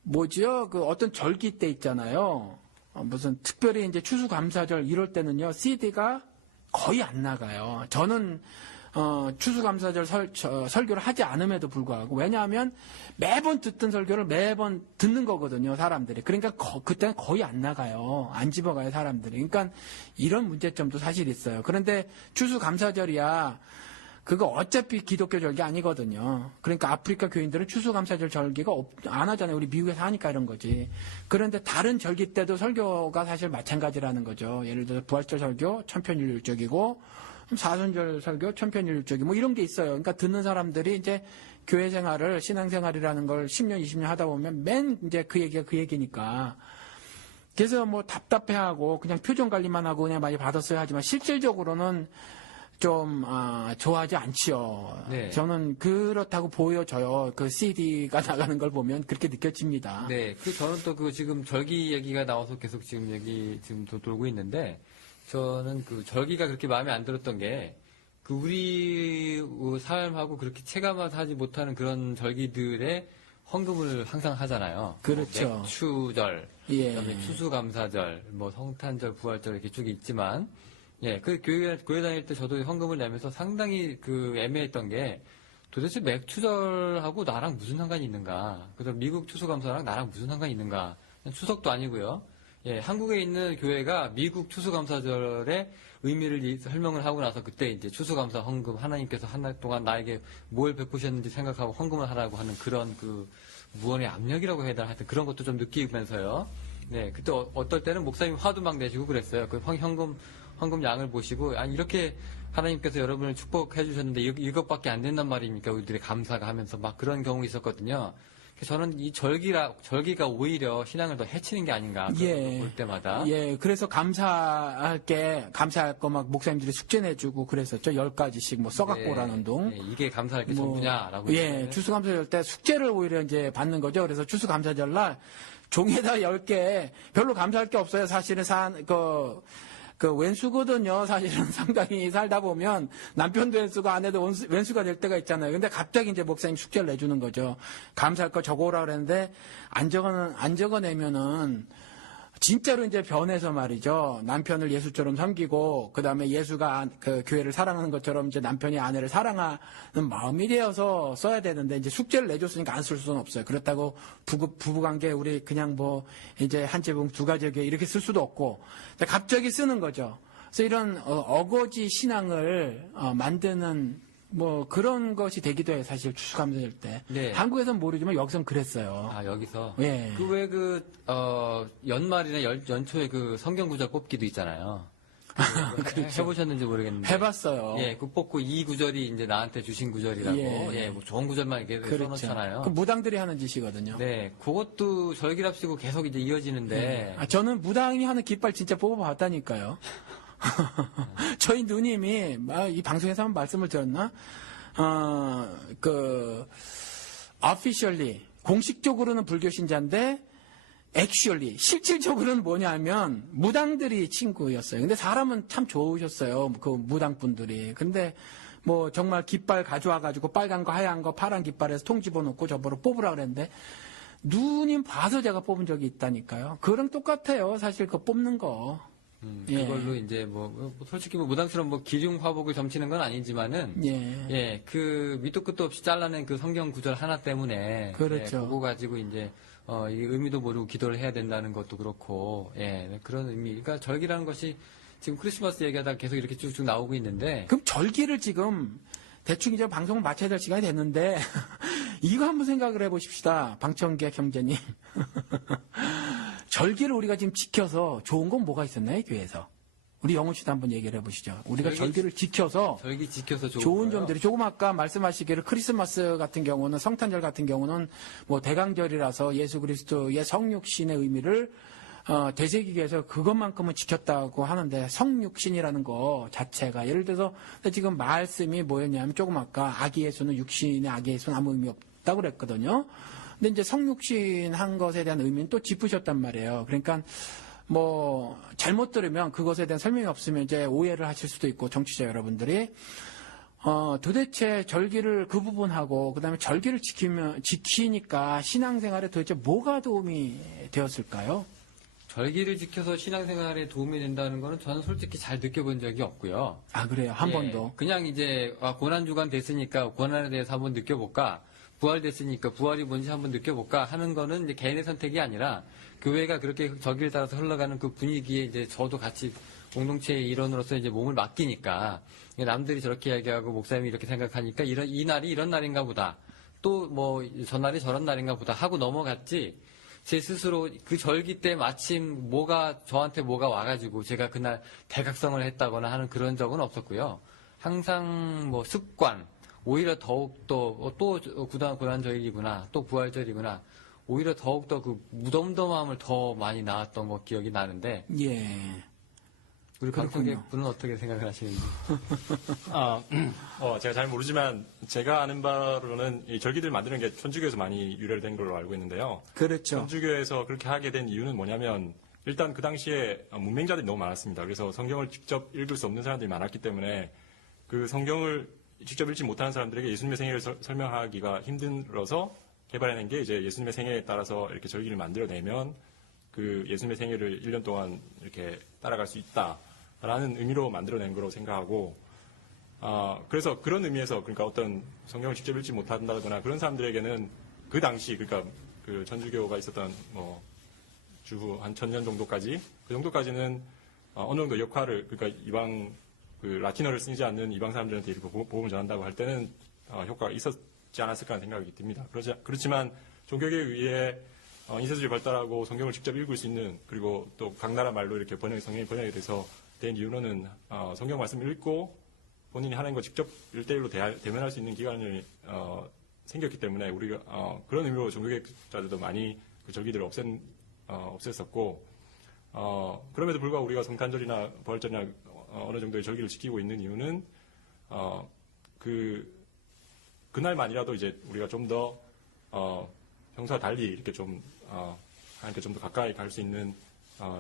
어떤 절기 때 있잖아요. 무슨 특별히 이제 추수감사절 이럴 때는요, CD가 거의 안 나가요. 저는, 추수감사절 설교를 하지 않음에도 불구하고, 왜냐하면 매번 듣던 설교를 매번 듣는 거거든요, 사람들이. 그러니까 그때는 거의 안 나가요. 안 집어가요, 사람들이. 그러니까 이런 문제점도 사실 있어요. 그런데 추수감사절이야, 그거 어차피 기독교 절기 아니거든요. 그러니까 아프리카 교인들은 추수감사절 절기가 안 하잖아요. 우리 미국에서 하니까 이런 거지. 그런데 다른 절기 때도 설교가 사실 마찬가지라는 거죠. 예를 들어 부활절 설교 천편일률적이고 사순절 설교 천편일률적이 이런 게 있어요. 그러니까 듣는 사람들이 이제 교회 생활을 신앙생활이라는 걸 10년, 20년 하다 보면 맨 이제 그 얘기가 그 얘기니까. 그래서 답답해하고 그냥 표정 관리만 하고 그냥 많이 받았어야 하지만 실질적으로는 좀 좋아하지 않지요. 네. 저는 그렇다고 보여져요. 그 CD가 나가는 걸 보면 그렇게 느껴집니다. 네, 저는 또 지금 절기 얘기가 나와서 계속 지금 지금 돌고 있는데, 저는 그 절기가 그렇게 마음에 안 들었던 게, 우리 삶하고 그렇게 체감하지 못하는 그런 절기들의 헌금을 항상 하잖아요. 그렇죠. 맥추절, 예. 그다음에 추수감사절, 성탄절, 부활절 이렇게 쭉 있지만, 예, 교회 다닐 때 저도 헌금을 내면서 상당히 애매했던 게, 도대체 맥추절하고 나랑 무슨 상관이 있는가? 그래서 미국 추수감사랑 나랑 무슨 상관이 있는가? 추석도 아니고요. 예, 한국에 있는 교회가 미국 추수감사절의 의미를 설명을 하고 나서 그때 이제 추수감사 헌금 하나님께서 한 달 동안 나에게 뭘 베푸셨는지 생각하고 헌금을 하라고 하는 그런 무언의 압력이라고 해야 되나 하여튼 그런 것도 좀 느끼면서요. 네, 그때 어떨 때는 목사님 화도 막 내시고 그랬어요. 헌금 양을 보시고, 이렇게 하나님께서 여러분을 축복해 주셨는데 이것밖에 안 된단 말입니까? 우리들의 감사가 하면서 막 그런 경우 있었거든요. 그래서 저는 이 절기가 오히려 신앙을 더 해치는 게 아닌가. 예. 볼 때마다. 예, 그래서 감사할 거 목사님들이 숙제 내주고 그랬었죠. 10가지씩 써갖고 오라는 동. 네, 이게 감사할 게 전부냐라고. 예, 추수감사절 때 숙제를 오히려 이제 받는 거죠. 그래서 추수감사절 날 종이에다 10개, 별로 감사할 게 없어요. 사실은 왼수거든요. 사실은 상당히 살다 보면 남편도 왼수가 아내도 왼수가 될 때가 있잖아요. 근데 갑자기 이제 목사님 숙제를 내주는 거죠. 감사할 거 적어오라 그랬는데 안 적어내면은 진짜로 이제 변해서 말이죠. 남편을 예수처럼 섬기고 그다음에 예수가 그 교회를 사랑하는 것처럼 이제 남편이 아내를 사랑하는 마음이 되어서 써야 되는데 이제 숙제를 내줬으니까 안 쓸 수는 없어요. 그렇다고 부부관계 우리 그냥 이제 한 지붕 두 가지 이렇게 쓸 수도 없고 갑자기 쓰는 거죠. 그래서 이런 어거지 신앙을 만드는 그런 것이 되기도 해요. 사실 추수감사절 때. 네. 한국에서는 모르지만 여기서는 그랬어요. 여기서. 예. 연말이나 연초에 성경 구절 뽑기도 있잖아요. 그렇죠. 해보셨는지 모르겠는데. 해봤어요. 예, 뽑고 이 구절이 이제 나한테 주신 구절이라고. 예. 좋은 구절만 이렇게 그렇죠. 써놓잖아요. 그 무당들이 하는 짓이거든요. 네, 그것도 절기랍시고 계속 이제 이어지는데. 저는 무당이 하는 깃발 진짜 뽑아봤다니까요. 저희 누님이 이 방송에서 한번 말씀을 드렸나? officially 공식적으로는 불교 신자인데 actually 실질적으로는 뭐냐면 무당들이 친구였어요. 근데 사람은 참 좋으셨어요. 그 무당분들이. 근데 뭐 정말 깃발 가져와가지고 빨간 거, 하얀 거, 파란 깃발에서 통 집어넣고 저보러 뽑으라 그랬는데 누님 봐서 제가 뽑은 적이 있다니까요. 그랑 똑같아요. 사실 그 뽑는 거. 예. 그걸로 이제 솔직히 무당처럼 기륭 화복을 점치는 건 아니지만은 예. 그 밑도 끝도 없이 잘라낸 그 성경 구절 하나 때문에 그렇죠. 그거 가지고 이제 이 의미도 모르고 기도를 해야 된다는 것도 그렇고 그런 의미. 그러니까 절기라는 것이 지금 크리스마스 얘기하다 계속 이렇게 쭉쭉 나오고 있는데 그럼 절기를 지금 대충 이제 방송을 마쳐야 될 시간이 됐는데 이거 한번 생각을 해보십시다. 방청객 형제님. 절기를 우리가 지금 지켜서 좋은 건 뭐가 있었나요, 교회에서? 우리 영훈 씨도 한번 얘기를 해보시죠. 우리가 절기를 지켜서 절기 지켜서 좋은 점들이 조금 아까 말씀하시기를 크리스마스 같은 경우는 성탄절 같은 경우는 뭐 대강절이라서 예수 그리스도의 성육신의 의미를 되새기기 위해서 그것만큼은 지켰다고 하는데 성육신이라는 거 자체가 예를 들어서 지금 말씀이 뭐였냐면 조금 아까 아기 예수는 육신의 아기 예수는 아무 의미 없다고 그랬거든요. 근데 이제 성육신 한 것에 대한 의미는 또 짚으셨단 말이에요. 그러니까 뭐 잘못 들으면 그것에 대한 설명이 없으면 이제 오해를 하실 수도 있고 정치자 여러분들이 도대체 절기를 그 부분하고 그다음에 절기를 지키니까 신앙생활에 도대체 뭐가 도움이 되었을까요? 절기를 지켜서 신앙생활에 도움이 된다는 거는 저는 솔직히 잘 느껴본 적이 없고요. 아 그래요? 한 번도? 그냥 이제 고난주간 됐으니까 고난에 대해서 한번 느껴볼까, 부활됐으니까 부활이 뭔지 한번 느껴볼까 하는 거는 이제 개인의 선택이 아니라 교회가 그렇게 절기를 따라서 흘러가는 그 분위기에 이제 저도 같이 공동체의 일원으로서 이제 몸을 맡기니까 남들이 저렇게 이야기하고 목사님이 이렇게 생각하니까 이 날이 이런 날인가 보다, 또 뭐 전날이 저런 날인가 보다 하고 넘어갔지. 제 스스로 그 절기 때 마침 저한테 뭐가 와가지고 제가 그날 대각성을 했다거나 하는 그런 적은 없었고요. 항상 뭐 습관, 오히려 더욱더 또 고난절기구나, 또 부활절이구나, 오히려 더욱더 그 무덤덤함을 더 많이 낳았던 거 기억이 나는데. 예. 우리 방청객분은 어떻게 생각을 하시는지. 제가 잘 모르지만 제가 아는 바로는 이 절기들 만드는 게 천주교에서 많이 유래된 걸로 알고 있는데요. 그렇죠. 천주교에서 그렇게 하게 된 이유는 뭐냐면 일단 그 당시에 문맹자들이 너무 많았습니다. 그래서 성경을 직접 읽을 수 없는 사람들이 많았기 때문에 그 성경을 직접 읽지 못하는 사람들에게 예수님의 생애를 설명하기가 힘들어서 개발해낸 게 이제 예수님의 생애에 따라서 이렇게 절기를 만들어내면 그 예수님의 생애를 1년 동안 이렇게 따라갈 수 있다라는 의미로 만들어낸 거라고 생각하고, 그래서 그런 의미에서 그러니까 어떤 성경을 직접 읽지 못한다거나 그런 사람들에게는 그 당시 그러니까 그 천주교가 있었던 뭐 주후 한 1000년 정도까지 그 정도까지는 어느 정도 역할을 그러니까 이방 그 라틴어를 쓰지 않는 이방 사람들한테 이렇게 복음을 전한다고 할 때는 효과가 있었지 않았을까 하는 생각이 듭니다. 그렇지만 종교계에 의해 인쇄술이 발달하고 성경을 직접 읽을 수 있는, 그리고 또 각 나라 말로 이렇게 성경이 번역이 돼서 된 이유는 성경 말씀을 읽고 본인이 하나님과 직접 1대1로 대면할 수 있는 기간이 생겼기 때문에 우리가 그런 의미로 종교개혁자들도 많이 그 절기들을 없앴었고, 그럼에도 불구하고 우리가 성탄절이나 부활절이나 어느 정도의 절기를 지키고 있는 이유는 그날만이라도 이제 우리가 좀 더 평소와 달리 이렇게 좀 하나님께 좀 더 가까이 갈 수 있는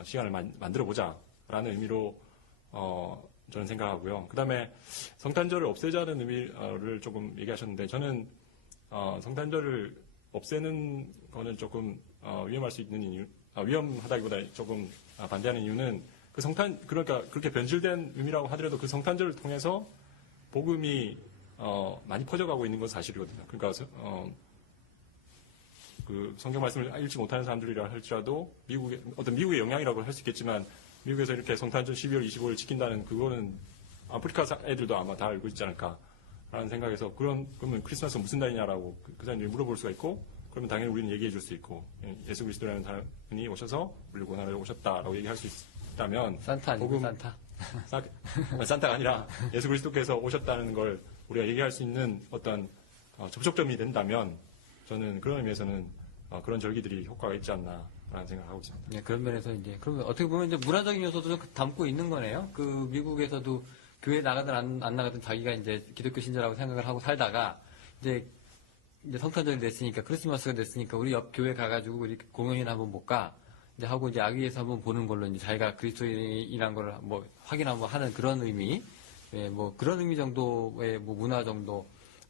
시간을 만들어 보자라는 의미로 저는 생각하고요. 그다음에 성탄절을 없애자는 의미를 조금 얘기하셨는데, 저는 성탄절을 없애는 거는 조금 위험할 수 있는 이유, 위험하다기보다 조금 반대하는 이유는 그러니까 그렇게 변질된 의미라고 하더라도 그 성탄절을 통해서 복음이 많이 퍼져가고 있는 건 사실이거든요. 그러니까 그 성경 말씀을 읽지 못하는 사람들이라 할지라도 미국의 영향이라고 할 수 있겠지만, 미국에서 이렇게 성탄절 12월 25일 지킨다는 그거는 아프리카 애들도 아마 다 알고 있지 않을까라는 생각에서 그러면 크리스마스가 무슨 날이냐라고 그 사람들이 물어볼 수가 있고, 그러면 당연히 우리는 얘기해 줄 수 있고, 예수 그리스도라는 사람이 오셔서 우리를 구원하러 오셨다라고 얘기할 수 있다면, 산타 아니고 산타. 산타가 아니라 예수 그리스도께서 오셨다는 걸 우리가 얘기할 수 있는 어떤 접촉점이 된다면, 저는 그런 의미에서는 그런 절기들이 효과가 있지 않나라는 생각을 하고 있습니다. 네, 그런 면에서 이제 그러면 어떻게 보면 이제 문화적인 요소도 좀 담고 있는 거네요. 그 미국에서도 교회 나가든 안 나가든 자기가 이제 기독교 신자라고 생각을 하고 살다가 이제 성탄절이 됐으니까 크리스마스가 됐으니까 우리 옆 교회 가가지고 우리 공연이나 한번 볼까 이제 하고 이제 악위에서 한번 보는 걸로 이제 자기가 그리스도인이란 걸 뭐 확인 한번 하는 그런 의미, 예, 뭐 그런 의미 정도의 뭐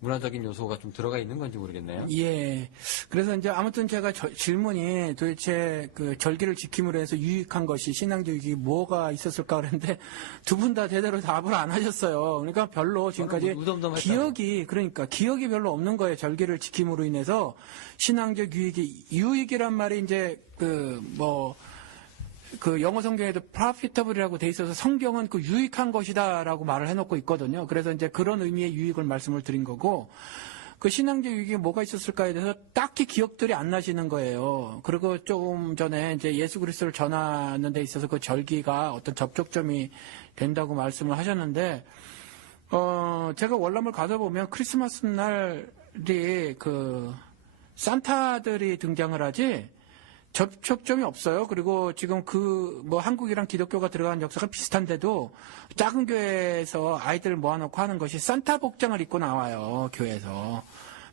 문화적인 요소가 좀 들어가 있는 건지 모르겠네요. 예. 그래서 이제 아무튼 제가 질문이 도대체 그 절기를 지킴으로 해서 유익한 것이 신앙적 유익이 뭐가 있었을까 그랬는데 두 분 다 제대로 답을 안 하셨어요. 그러니까 별로 지금까지 무덤덤했다고. 기억이 별로 없는 거예요. 절기를 지킴으로 인해서 신앙적 유익이란 말이 이제 그 영어 성경에도 profitable이라고 돼 있어서 성경은 그 유익한 것이다라고 말을 해놓고 있거든요. 그래서 이제 그런 의미의 유익을 말씀을 드린 거고, 그 신앙적 유익이 뭐가 있었을까에 대해서 딱히 기억들이 안 나시는 거예요. 그리고 조금 전에 이제 예수 그리스도를 전하는 데 있어서 그 절기가 어떤 접촉점이 된다고 말씀을 하셨는데, 제가 월남을 가서 보면 크리스마스 날이 그 산타들이 등장을 하지, 접촉점이 없어요. 그리고 지금 한국이랑 기독교가 들어간 역사가 비슷한데도 작은 교회에서 아이들 모아놓고 하는 것이 산타 복장을 입고 나와요. 교회에서.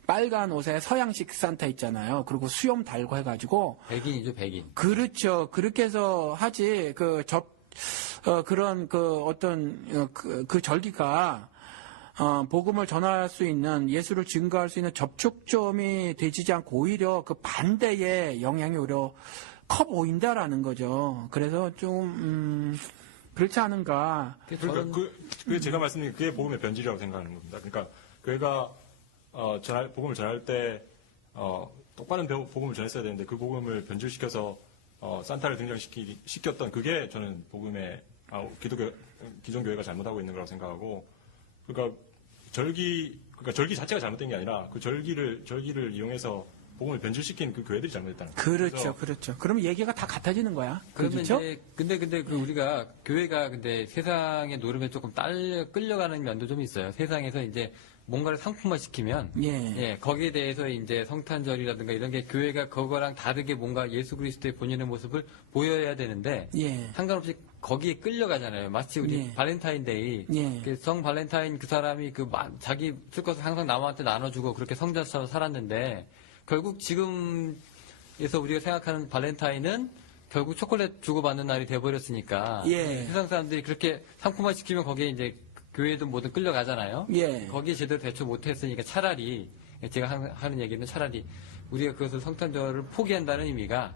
빨간 옷에 서양식 산타 있잖아요. 그리고 수염 달고 해가지고. 백인이죠, 백인. 그렇죠. 그렇게 해서 하지, 그런 그 절기가 복음을 전할 수 있는, 예수를 증거할 수 있는 접촉점이 되지 않고 오히려 그 반대의 영향이 오히려 커 보인다라는 거죠. 그래서 좀 그렇지 않은가. 그러니까 그게 제가 말씀드린 그게 복음의 변질이라고 생각하는 겁니다. 그러니까 교회가 복음을 전할 때 똑바른 복음을 전했어야 되는데 그 복음을 변질시켜서 산타를 등장시켰던 그게 저는 복음의 기존 교회가 잘못하고 있는 거라고 생각하고, 그러니까 절기 자체가 잘못된 게 아니라 그 절기를 이용해서 복음을 변질시킨 그 교회들이 잘못했다는 거죠. 그렇죠. 그러면 얘기가 다 같아지는 거야. 그러면 그렇죠? 이제 근데 우리가 교회가 근데 세상의 노름에 조금 끌려가는 면도 좀 있어요. 세상에서 이제 뭔가를 상품화 시키면 예, 거기에 대해서 이제 성탄절이라든가 이런 게 교회가 그거랑 다르게 뭔가 예수 그리스도의 본연의 모습을 보여야 되는데 상관없이 거기에 끌려가잖아요. 마치 우리 발렌타인데이 성 발렌타인 그 사람이 자기 쓸 것을 항상 남한테 나눠주고 그렇게 성자처럼 살았는데 결국 지금에서 우리가 생각하는 발렌타인은 결국 초콜릿 주고받는 날이 돼버렸으니까 세상 사람들이 그렇게 상품화 시키면 거기에 이제 교회도 뭐든 끌려가잖아요. 거기에 제대로 대처 못했으니까 차라리 제가 하는 얘기는 차라리 우리가 그것을 성탄절을 포기한다는 의미가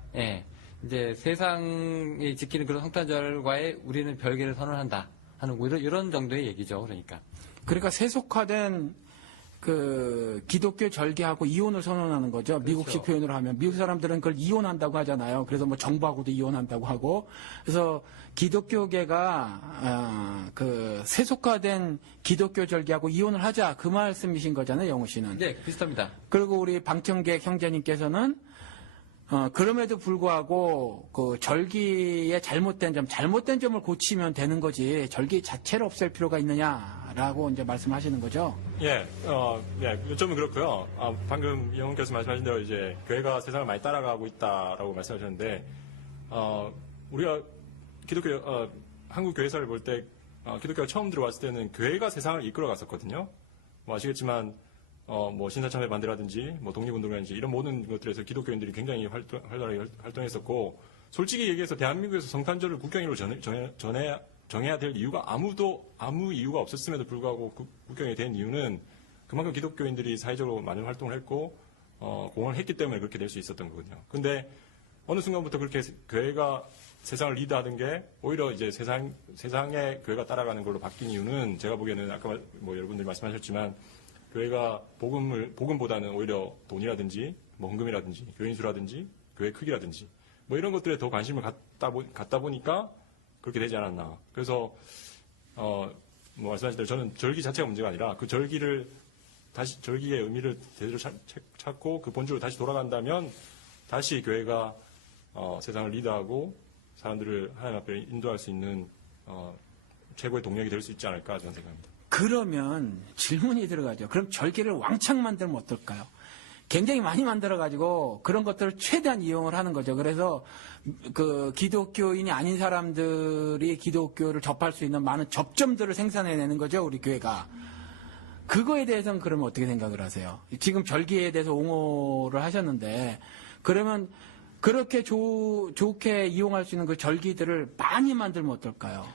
이제 세상에 지키는 그런 성탄절과의 우리는 별개를 선언한다 하는 이런 정도의 얘기죠. 그러니까 세속화된 그 기독교 절기하고 이혼을 선언하는 거죠. 미국식 표현으로 하면 미국 사람들은 그걸 이혼한다고 하잖아요. 그래서 뭐 정부하고도 이혼한다고 하고, 그래서 기독교계가 그 세속화된 기독교 절기하고 이혼을 하자 그 말씀이신 거잖아요, 영우 씨는. 네, 비슷합니다. 그리고 우리 방청객 형제님께서는 그럼에도 불구하고 그 절기의 잘못된 점을 고치면 되는 거지 절기 자체를 없앨 필요가 있느냐라고 이제 말씀하시는 거죠. 요점은 그렇고요. 방금 영훈께서 말씀하신 대로 이제 교회가 세상을 많이 따라가고 있다라고 말씀하셨는데, 우리가 한국 교회사를 볼 때 기독교가 처음 들어왔을 때는 교회가 세상을 이끌어갔었거든요. 뭐 아시겠지만 뭐 신사참회 반대라든지 뭐 독립운동이라든지 이런 모든 것들에서 기독교인들이 굉장히 활발하게 활동했었고, 솔직히 얘기해서 대한민국에서 성탄절을 국경일로 정해야 될 이유가 아무 이유가 없었음에도 불구하고 국경이 된 이유는 그만큼 기독교인들이 사회적으로 많은 활동을 했고 공헌을 했기 때문에 그렇게 될 수 있었던 거거든요. 근데 어느 순간부터 그렇게 교회가 세상을 리드하던 게 오히려 이제 세상에 교회가 따라가는 걸로 바뀐 이유는 제가 보기에는 아까 뭐 여러분들이 말씀하셨지만 교회가 복음보다는 오히려 돈이라든지 뭐 헌금이라든지 교인 수라든지 교회 크기라든지 뭐 이런 것들에 더 관심을 갖다 보니까 그렇게 되지 않았나. 그래서 뭐 말씀하신 대로 저는 절기 자체가 문제가 아니라 그 절기의 의미를 제대로 찾고 그 본질로 다시 돌아간다면 다시 교회가 세상을 리드하고 사람들을 하나님 앞에 인도할 수 있는 최고의 동력이 될 수 있지 않을까 저는 생각합니다. 그러면 질문이 들어가죠. 그럼 절기를 왕창 만들면 어떨까요? 굉장히 많이 만들어가지고 그런 것들을 최대한 이용을 하는 거죠. 그래서 그 기독교인이 아닌 사람들이 기독교를 접할 수 있는 많은 접점들을 생산해내는 거죠, 우리 교회가. 그거에 대해서는 그러면 어떻게 생각을 하세요? 지금 절기에 대해서 옹호를 하셨는데, 그러면 그렇게 좋게 이용할 수 있는 그 절기들을 많이 만들면 어떨까요?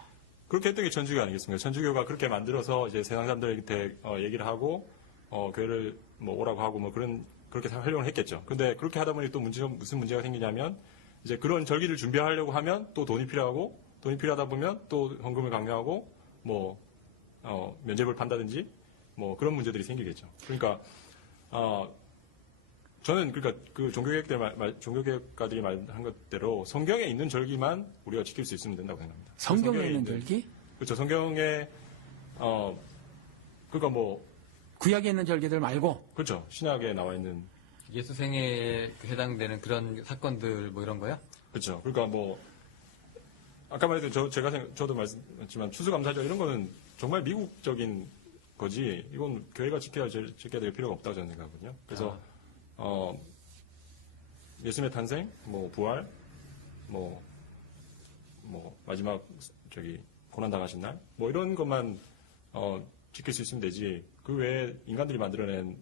그렇게 했던 게 천주교 아니겠습니까? 천주교가 그렇게 만들어서 이제 세상 사람들한테 얘기를 하고 교회를 뭐 오라고 하고 뭐 그렇게 활용을 했겠죠. 근데 그렇게 하다 보니 또 무슨 문제가 생기냐면 이제 그런 절기를 준비하려고 하면 또 돈이 필요하고 돈이 필요하다 보면 또 헌금을 강요하고 뭐 면죄부를 판다든지 뭐 그런 문제들이 생기겠죠. 그러니까 저는 그러니까 그 종교개혁가들이 말한 것대로 성경에 있는 절기만 우리가 지킬 수 있으면 된다고 생각합니다. 성경에 있는 절기? 그렇죠. 성경에 그러니까 뭐 구약에 있는 절기들 말고. 그렇죠. 신약에 나와 있는 예수 생애에 해당되는 그런 사건들 뭐 이런 거요? 그렇죠. 그러니까 뭐 아까 말했던 저도 말씀했지만 추수감사절 이런 거는 정말 미국적인 거지 이건 교회가 지켜야 될 필요가 없다고 저는 생각하거든요. 그래서 예수님의 탄생, 뭐 부활, 뭐 마지막 고난 당하신 날, 뭐 이런 것만 지킬 수 있으면 되지. 그 외에 인간들이 만들어낸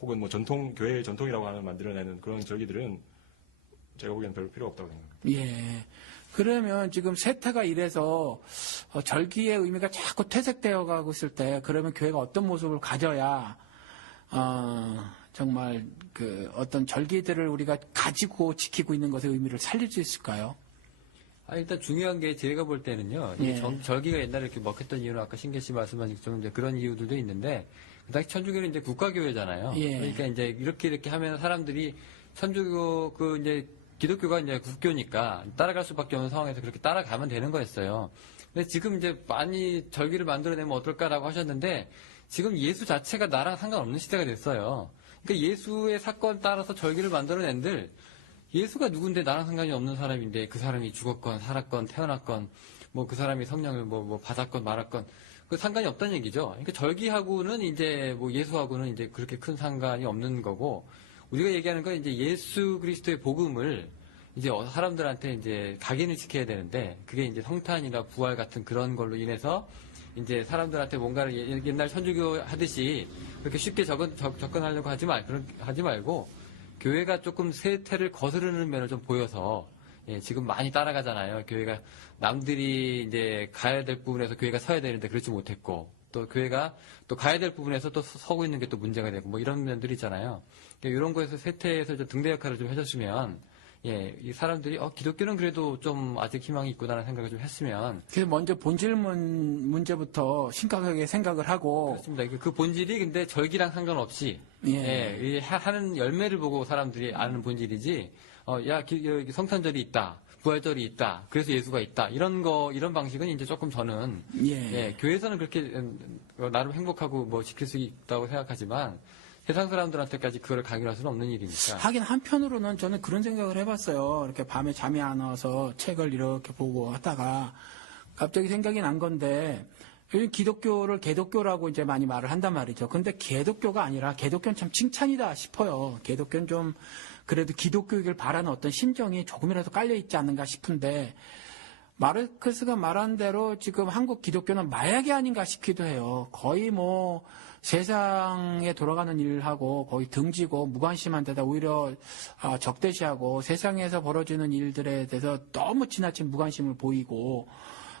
혹은 뭐 교회의 전통이라고 하는 만들어내는 그런 절기들은 제가 보기에는 별 필요가 없다고 생각합니다. 예. 그러면 지금 세태가 이래서 절기의 의미가 자꾸 퇴색되어 가고 있을 때 그러면 교회가 어떤 모습을 가져야 정말 그 어떤 절기들을 우리가 가지고 지키고 있는 것의 의미를 살릴 수 있을까요? 일단 중요한 게 제가 볼 때는요. 이 예. 절기가 옛날에 이렇게 먹혔던 이유는 아까 신계 씨 말씀하신 좀 이제 그런 이유들도 있는데 그 당시 천주교는 이제 국가교회잖아요. 예. 그러니까 이제 이렇게 하면 사람들이 천주교 이제 기독교가 이제 국교니까 따라갈 수밖에 없는 상황에서 그렇게 따라가면 되는 거였어요. 근데 지금 이제 많이 절기를 만들어내면 어떨까라고 하셨는데 지금 예수 자체가 나랑 상관없는 시대가 됐어요. 그러니까 예수의 사건 따라서 절기를 만들어낸들 예수가 누군데 나랑 상관이 없는 사람인데 그 사람이 죽었건 살았건 태어났건 뭐 그 사람이 성령을 뭐 받았건 말았건 그 상관이 없다는 얘기죠. 그러니까 절기하고는 이제 뭐 예수하고는 이제 그렇게 큰 상관이 없는 거고 우리가 얘기하는 건 이제 예수 그리스도의 복음을 이제 사람들한테 이제 각인을 시켜야 되는데 그게 이제 성탄이나 부활 같은 그런 걸로 인해서 이제 사람들한테 뭔가를 옛날 천주교 하듯이 그렇게 쉽게 접근하려고 하지 말고 교회가 조금 세태를 거스르는 면을 좀 보여서 지금 많이 따라가잖아요. 교회가 남들이 이제 가야 될 부분에서 교회가 서야 되는데 그렇지 못했고 또 교회가 또 가야 될 부분에서 또 서고 있는 게 또 문제가 되고 뭐 이런 면들이 있잖아요. 그러니까 이런 거에서 세태에서 좀 등대 역할을 좀 해줬으면 이 사람들이 기독교는 그래도 좀 아직 희망이 있구나라는 생각을 좀 했으면. 그래서 먼저 본질 문제부터 심각하게 생각을 하고. 그렇습니다. 그 본질이 근데 절기랑 상관없이 하는 열매를 보고 사람들이 아는 본질이지. 여기 성탄절이 있다, 부활절이 있다, 그래서 예수가 있다 이런 방식은 이제 조금 저는 교회에서는 그렇게 나름 행복하고 뭐 지킬 수 있다고 생각하지만. 세상 사람들한테까지 그걸 강요할 수는 없는 일이니까. 하긴 한편으로는 저는 그런 생각을 해봤어요. 이렇게 밤에 잠이 안 와서 책을 이렇게 보고 하다가 갑자기 생각이 난 건데 요즘 기독교를 개독교라고 이제 많이 말을 한단 말이죠. 근데 개독교가 아니라 개독교는 참 칭찬이다 싶어요. 개독교는 좀 그래도 기독교이길 바라는 어떤 심정이 조금이라도 깔려 있지 않는가 싶은데 마르크스가 말한 대로 지금 한국 기독교는 마약이 아닌가 싶기도 해요. 거의 뭐 세상에 돌아가는 일하고 거의 등지고 무관심한 데다 오히려 적대시하고 세상에서 벌어지는 일들에 대해서 너무 지나친 무관심을 보이고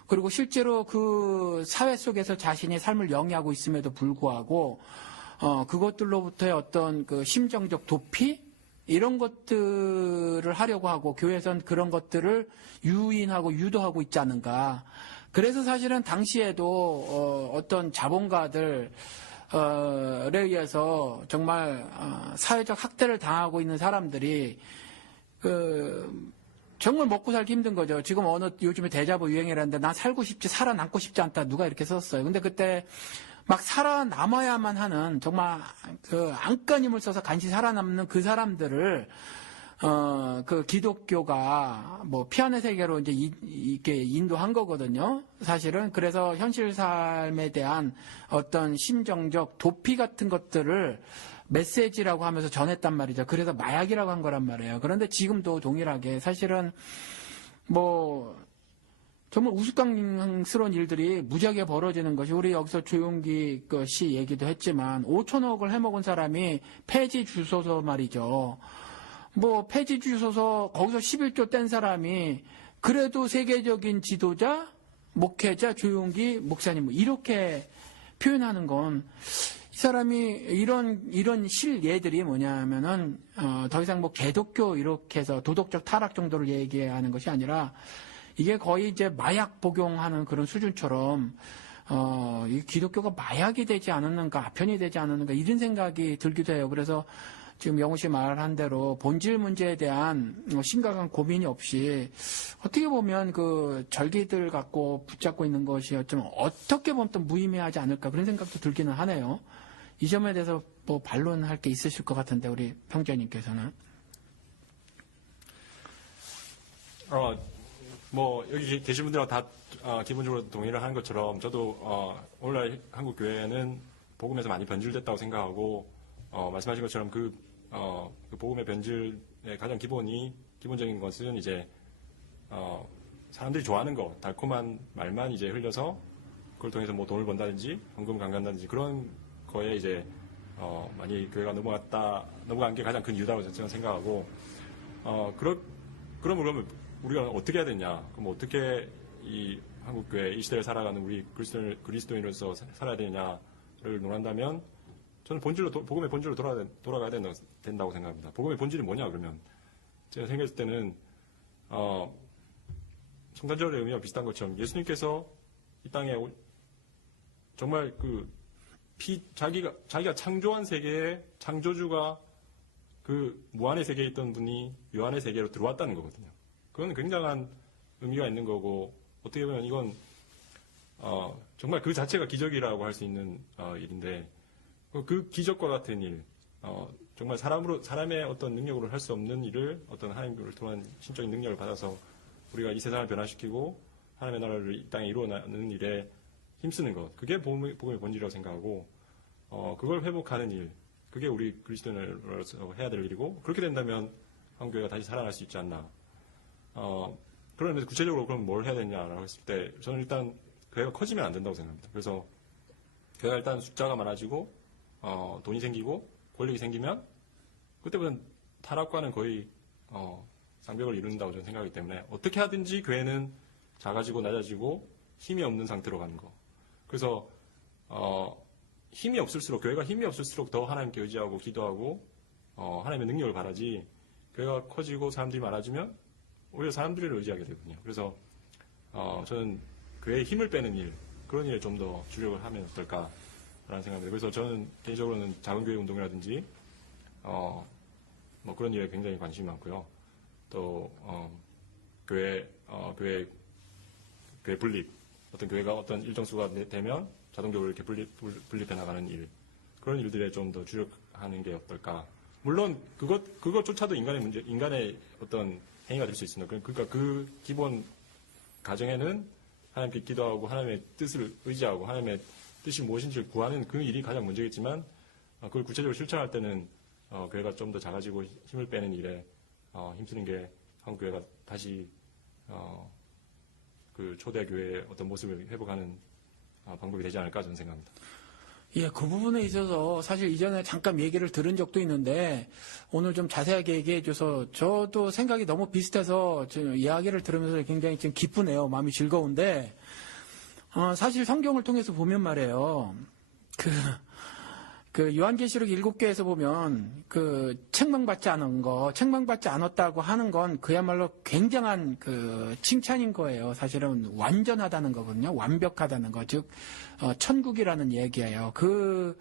그리고 실제로 그 사회 속에서 자신의 삶을 영위하고 있음에도 불구하고 그것들로부터의 어떤 그 심정적 도피 이런 것들을 하려고 하고 교회에서는 그런 것들을 유인하고 유도하고 있지 않은가. 그래서 사실은 당시에도 어떤 자본가들 에 의해서 정말 사회적 학대를 당하고 있는 사람들이 정말 먹고 살기 힘든 거죠. 지금 요즘에 데자부 유행이라는데 난 살고 싶지 살아남고 싶지 않다 누가 이렇게 썼어요. 근데 그때 막 살아남아야만 하는 정말 그 안간힘을 써서 간신히 살아남는 그 사람들을 그 기독교가 뭐 피안의 세계로 이제 이렇게 인도한 거거든요. 사실은 그래서 현실 삶에 대한 어떤 심정적 도피 같은 것들을 메시지라고 하면서 전했단 말이죠. 그래서 마약이라고 한 거란 말이에요. 그런데 지금도 동일하게 사실은 뭐 정말 우스꽝스러운 일들이 무지하게 벌어지는 것이, 우리 여기서 조용기 씨 얘기도 했지만 5천억을 해먹은 사람이 폐지 주소서 말이죠. 뭐 폐지 주소서 거기서 11조 뗀 사람이 그래도 세계적인 지도자, 목회자, 조용기 목사님 뭐 이렇게 표현하는 건, 이 사람이 이런 실예들이 뭐냐면은 더 이상 뭐 개독교 이렇게 해서 도덕적 타락 정도를 얘기하는 것이 아니라, 이게 거의 이제 마약 복용하는 그런 수준처럼 이 기독교가 마약이 되지 않았는가, 아편이 되지 않았는가, 이런 생각이 들기도 해요. 그래서 지금 영우 씨 말한 대로 본질 문제에 대한 심각한 고민이 없이 어떻게 보면 그 절기들 갖고 붙잡고 있는 것이 좀 어떻게 보면 또 무의미하지 않을까, 그런 생각도 들기는 하네요. 이 점에 대해서 뭐 반론할 게 있으실 것 같은데, 우리 평자님께서는. 뭐 여기 계신 분들하고 다 기본적으로 동의를 하는 것처럼, 저도 오늘날 한국 교회는 복음에서 많이 변질됐다고 생각하고, 말씀하신 것처럼 그 복음의 변질의 가장 기본적인 것은 이제 사람들이 좋아하는 거, 달콤한 말만 이제 흘려서 그걸 통해서 뭐 돈을 번다든지 헌금 강간다든지 그런 거에 이제 많이 교회가 넘어간 게 가장 큰 이유라고 저는 생각하고, 그러면 우리가 어떻게 해야 되냐? 그럼 어떻게 이 한국교회, 이 시대를 살아가는 우리 그리스도인으로서 살아야 되냐를 논한다면, 저는 복음의 본질로 돌아가야 된다고 생각합니다. 복음의 본질이 뭐냐, 그러면? 제가 생각했을 때는, 성탄절의 의미와 비슷한 것처럼 예수님께서 이 땅에 정말 자기가 창조한 세계의 창조주가 그 무한의 세계에 있던 분이 유한의 세계로 들어왔다는 거거든요. 그건 굉장한 의미가 있는 거고, 어떻게 보면 이건 정말 그 자체가 기적이라고 할 수 있는 일인데, 그 기적과 같은 일, 정말 사람의 어떤 능력으로 할 수 없는 일을 어떤 하나님을 통한 신적인 능력을 받아서 우리가 이 세상을 변화시키고 하나님의 나라를 이 땅에 이루어나는 일에 힘쓰는 것, 그게 복음의 본질이라고 생각하고, 그걸 회복하는 일, 그게 우리 그리스도인으로서 해야 될 일이고, 그렇게 된다면 한국교회가 다시 살아날 수 있지 않나. 그러면서 구체적으로 그럼 뭘 해야 되냐라고 했을 때, 저는 일단 교회가 커지면 안 된다고 생각합니다. 그래서 교회가 일단 숫자가 많아지고 돈이 생기고 권력이 생기면 그때부터는 타락과는 거의 쌍벽을 이룬다고 저는 생각하기 때문에, 어떻게 하든지 교회는 작아지고 낮아지고 힘이 없는 상태로 가는 거. 그래서 교회가 힘이 없을수록 더 하나님께 의지하고 기도하고 하나님의 능력을 바라지, 교회가 커지고 사람들이 많아지면 오히려 사람들을 의지하게 되거든요. 그래서 저는 교회에 힘을 빼는 일, 그런 일에 좀 더 주력을 하면 어떨까라는 생각입니다. 그래서 저는 개인적으로는 작은 교회 운동이라든지 뭐 그런 일에 굉장히 관심이 많고요. 또 교회 분립, 어떤 교회가 어떤 일정 수가 되면 자동적으로 이렇게 분립해 나가는 일, 그런 일들에 좀 더 주력하는 게 어떨까. 물론 그것조차도 인간의 어떤 행위가 될 수 있습니다. 그러니까 그 기본 가정에는 하나님께 기도하고 하나님의 뜻을 의지하고 하나님의 뜻이 무엇인지를 구하는 그 일이 가장 먼저겠지만, 그걸 구체적으로 실천할 때는 교회가 좀 더 작아지고 힘을 빼는 일에 힘쓰는 게 한국 교회가 다시 그 초대 교회의 어떤 모습을 회복하는 방법이 되지 않을까 저는 생각합니다. 예, 그 부분에 있어서 사실 이전에 잠깐 얘기를 들은 적도 있는데, 오늘 좀 자세하게 얘기해줘서 저도 생각이 너무 비슷해서 지금 이야기를 들으면서 굉장히 지금 기쁘네요. 마음이 즐거운데, 사실 성경을 통해서 보면 말이에요. 그 요한계시록 7개에서 보면 책망받지 않았다고 하는 건 그야말로 굉장한 칭찬인 거예요. 사실은 완전하다는 거거든요. 완벽하다는 거. 즉 천국이라는 얘기예요. 그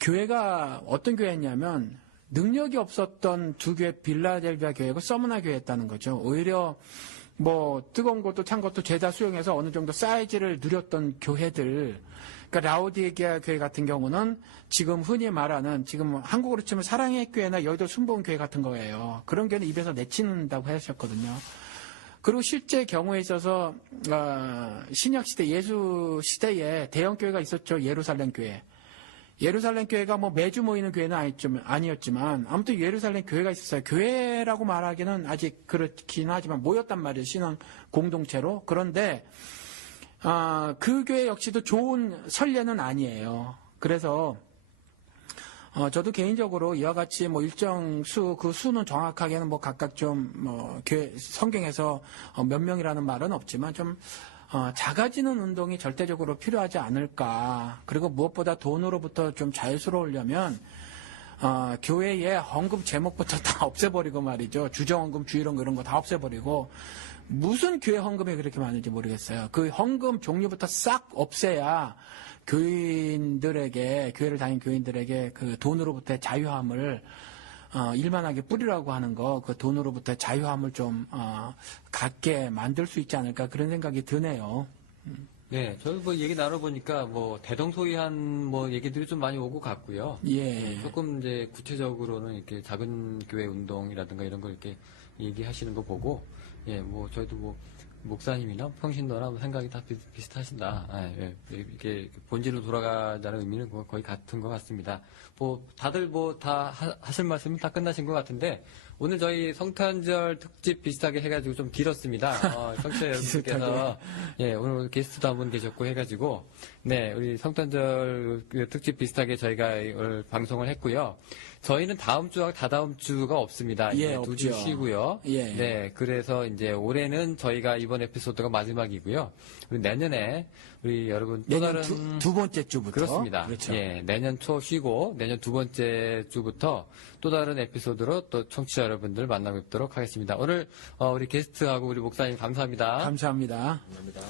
교회가 어떤 교회였냐면, 능력이 없었던 두 교회, 빌라델비아 교회고 서머나 교회였다는 거죠. 오히려 뭐 뜨거운 것도 찬 것도 죄다 수용해서 어느 정도 사이즈를 누렸던 교회들, 그러니까 라오디게아 교회 같은 경우는 지금 흔히 말하는, 지금 한국으로 치면 사랑의 교회나 여의도 순복음 교회 같은 거예요. 그런 교회는 입에서 내치는다고 하셨거든요. 그리고 실제 경우에 있어서 신약 시대, 예수 시대에 대형 교회가 있었죠. 예루살렘 교회. 예루살렘 교회가 뭐 매주 모이는 교회는 아니었지만 아무튼 예루살렘 교회가 있었어요. 교회라고 말하기는 아직 그렇긴 하지만 모였단 말이에요. 신앙 공동체로. 그런데 그 교회 역시도 좋은 선례는 아니에요. 그래서 저도 개인적으로 이와 같이 뭐 일정 수, 그 수는 정확하게는 뭐 각각 좀 뭐 교회 성경에서 몇 명이라는 말은 없지만 좀 작아지는 운동이 절대적으로 필요하지 않을까. 그리고 무엇보다 돈으로부터 좀 자유스러우려면 교회의 헌금 제목부터 다 없애버리고 말이죠. 주정헌금, 주일헌금 이런 거 다 없애버리고 무슨 교회 헌금이 그렇게 많은지 모르겠어요. 그 헌금 종류부터 싹 없애야 교회를 다닌 교인들에게 그 돈으로부터의 자유함을 일만하게 뿌리라고 하는 거, 그 돈으로부터의 자유함을 좀 갖게 만들 수 있지 않을까 그런 생각이 드네요. 네, 저도 뭐 얘기 나눠보니까 뭐 대동소이한 뭐 얘기들이 좀 많이 오고 갔고요. 예. 조금 이제 구체적으로는 이렇게 작은 교회 운동이라든가 이런 걸 이렇게 얘기하시는 거 보고, 예, 뭐 저희도 뭐 목사님이나 평신도나 뭐 생각이 다 비슷하신다. 이게 본질로 돌아가자는 의미는 거의 같은 것 같습니다. 뭐 다들 뭐 다 하실 말씀이 다 끝나신 것 같은데 오늘 저희 성탄절 특집 비슷하게 해가지고 좀 길었습니다. 청취자 여러분께서 예 오늘 게스트도 한 분 계셨고 해가지고 네 우리 성탄절 특집 비슷하게 저희가 오늘 방송을 했고요. 저희는 다음 주와 다다음 주가 없습니다. 예, 두 주 없죠. 쉬고요. 예. 네, 그래서 이제 올해는 저희가 이번 에피소드가 마지막이고요. 우리 내년에 우리 여러분 또 내년 다른 두 번째 주부터. 그렇습니다. 그렇죠. 예, 내년 초 쉬고 내년 두 번째 주부터 또 다른 에피소드로 또 청취자 여러분들 만나 뵙도록 하겠습니다. 오늘 우리 게스트하고 우리 목사님 감사합니다. 감사합니다. 감사합니다.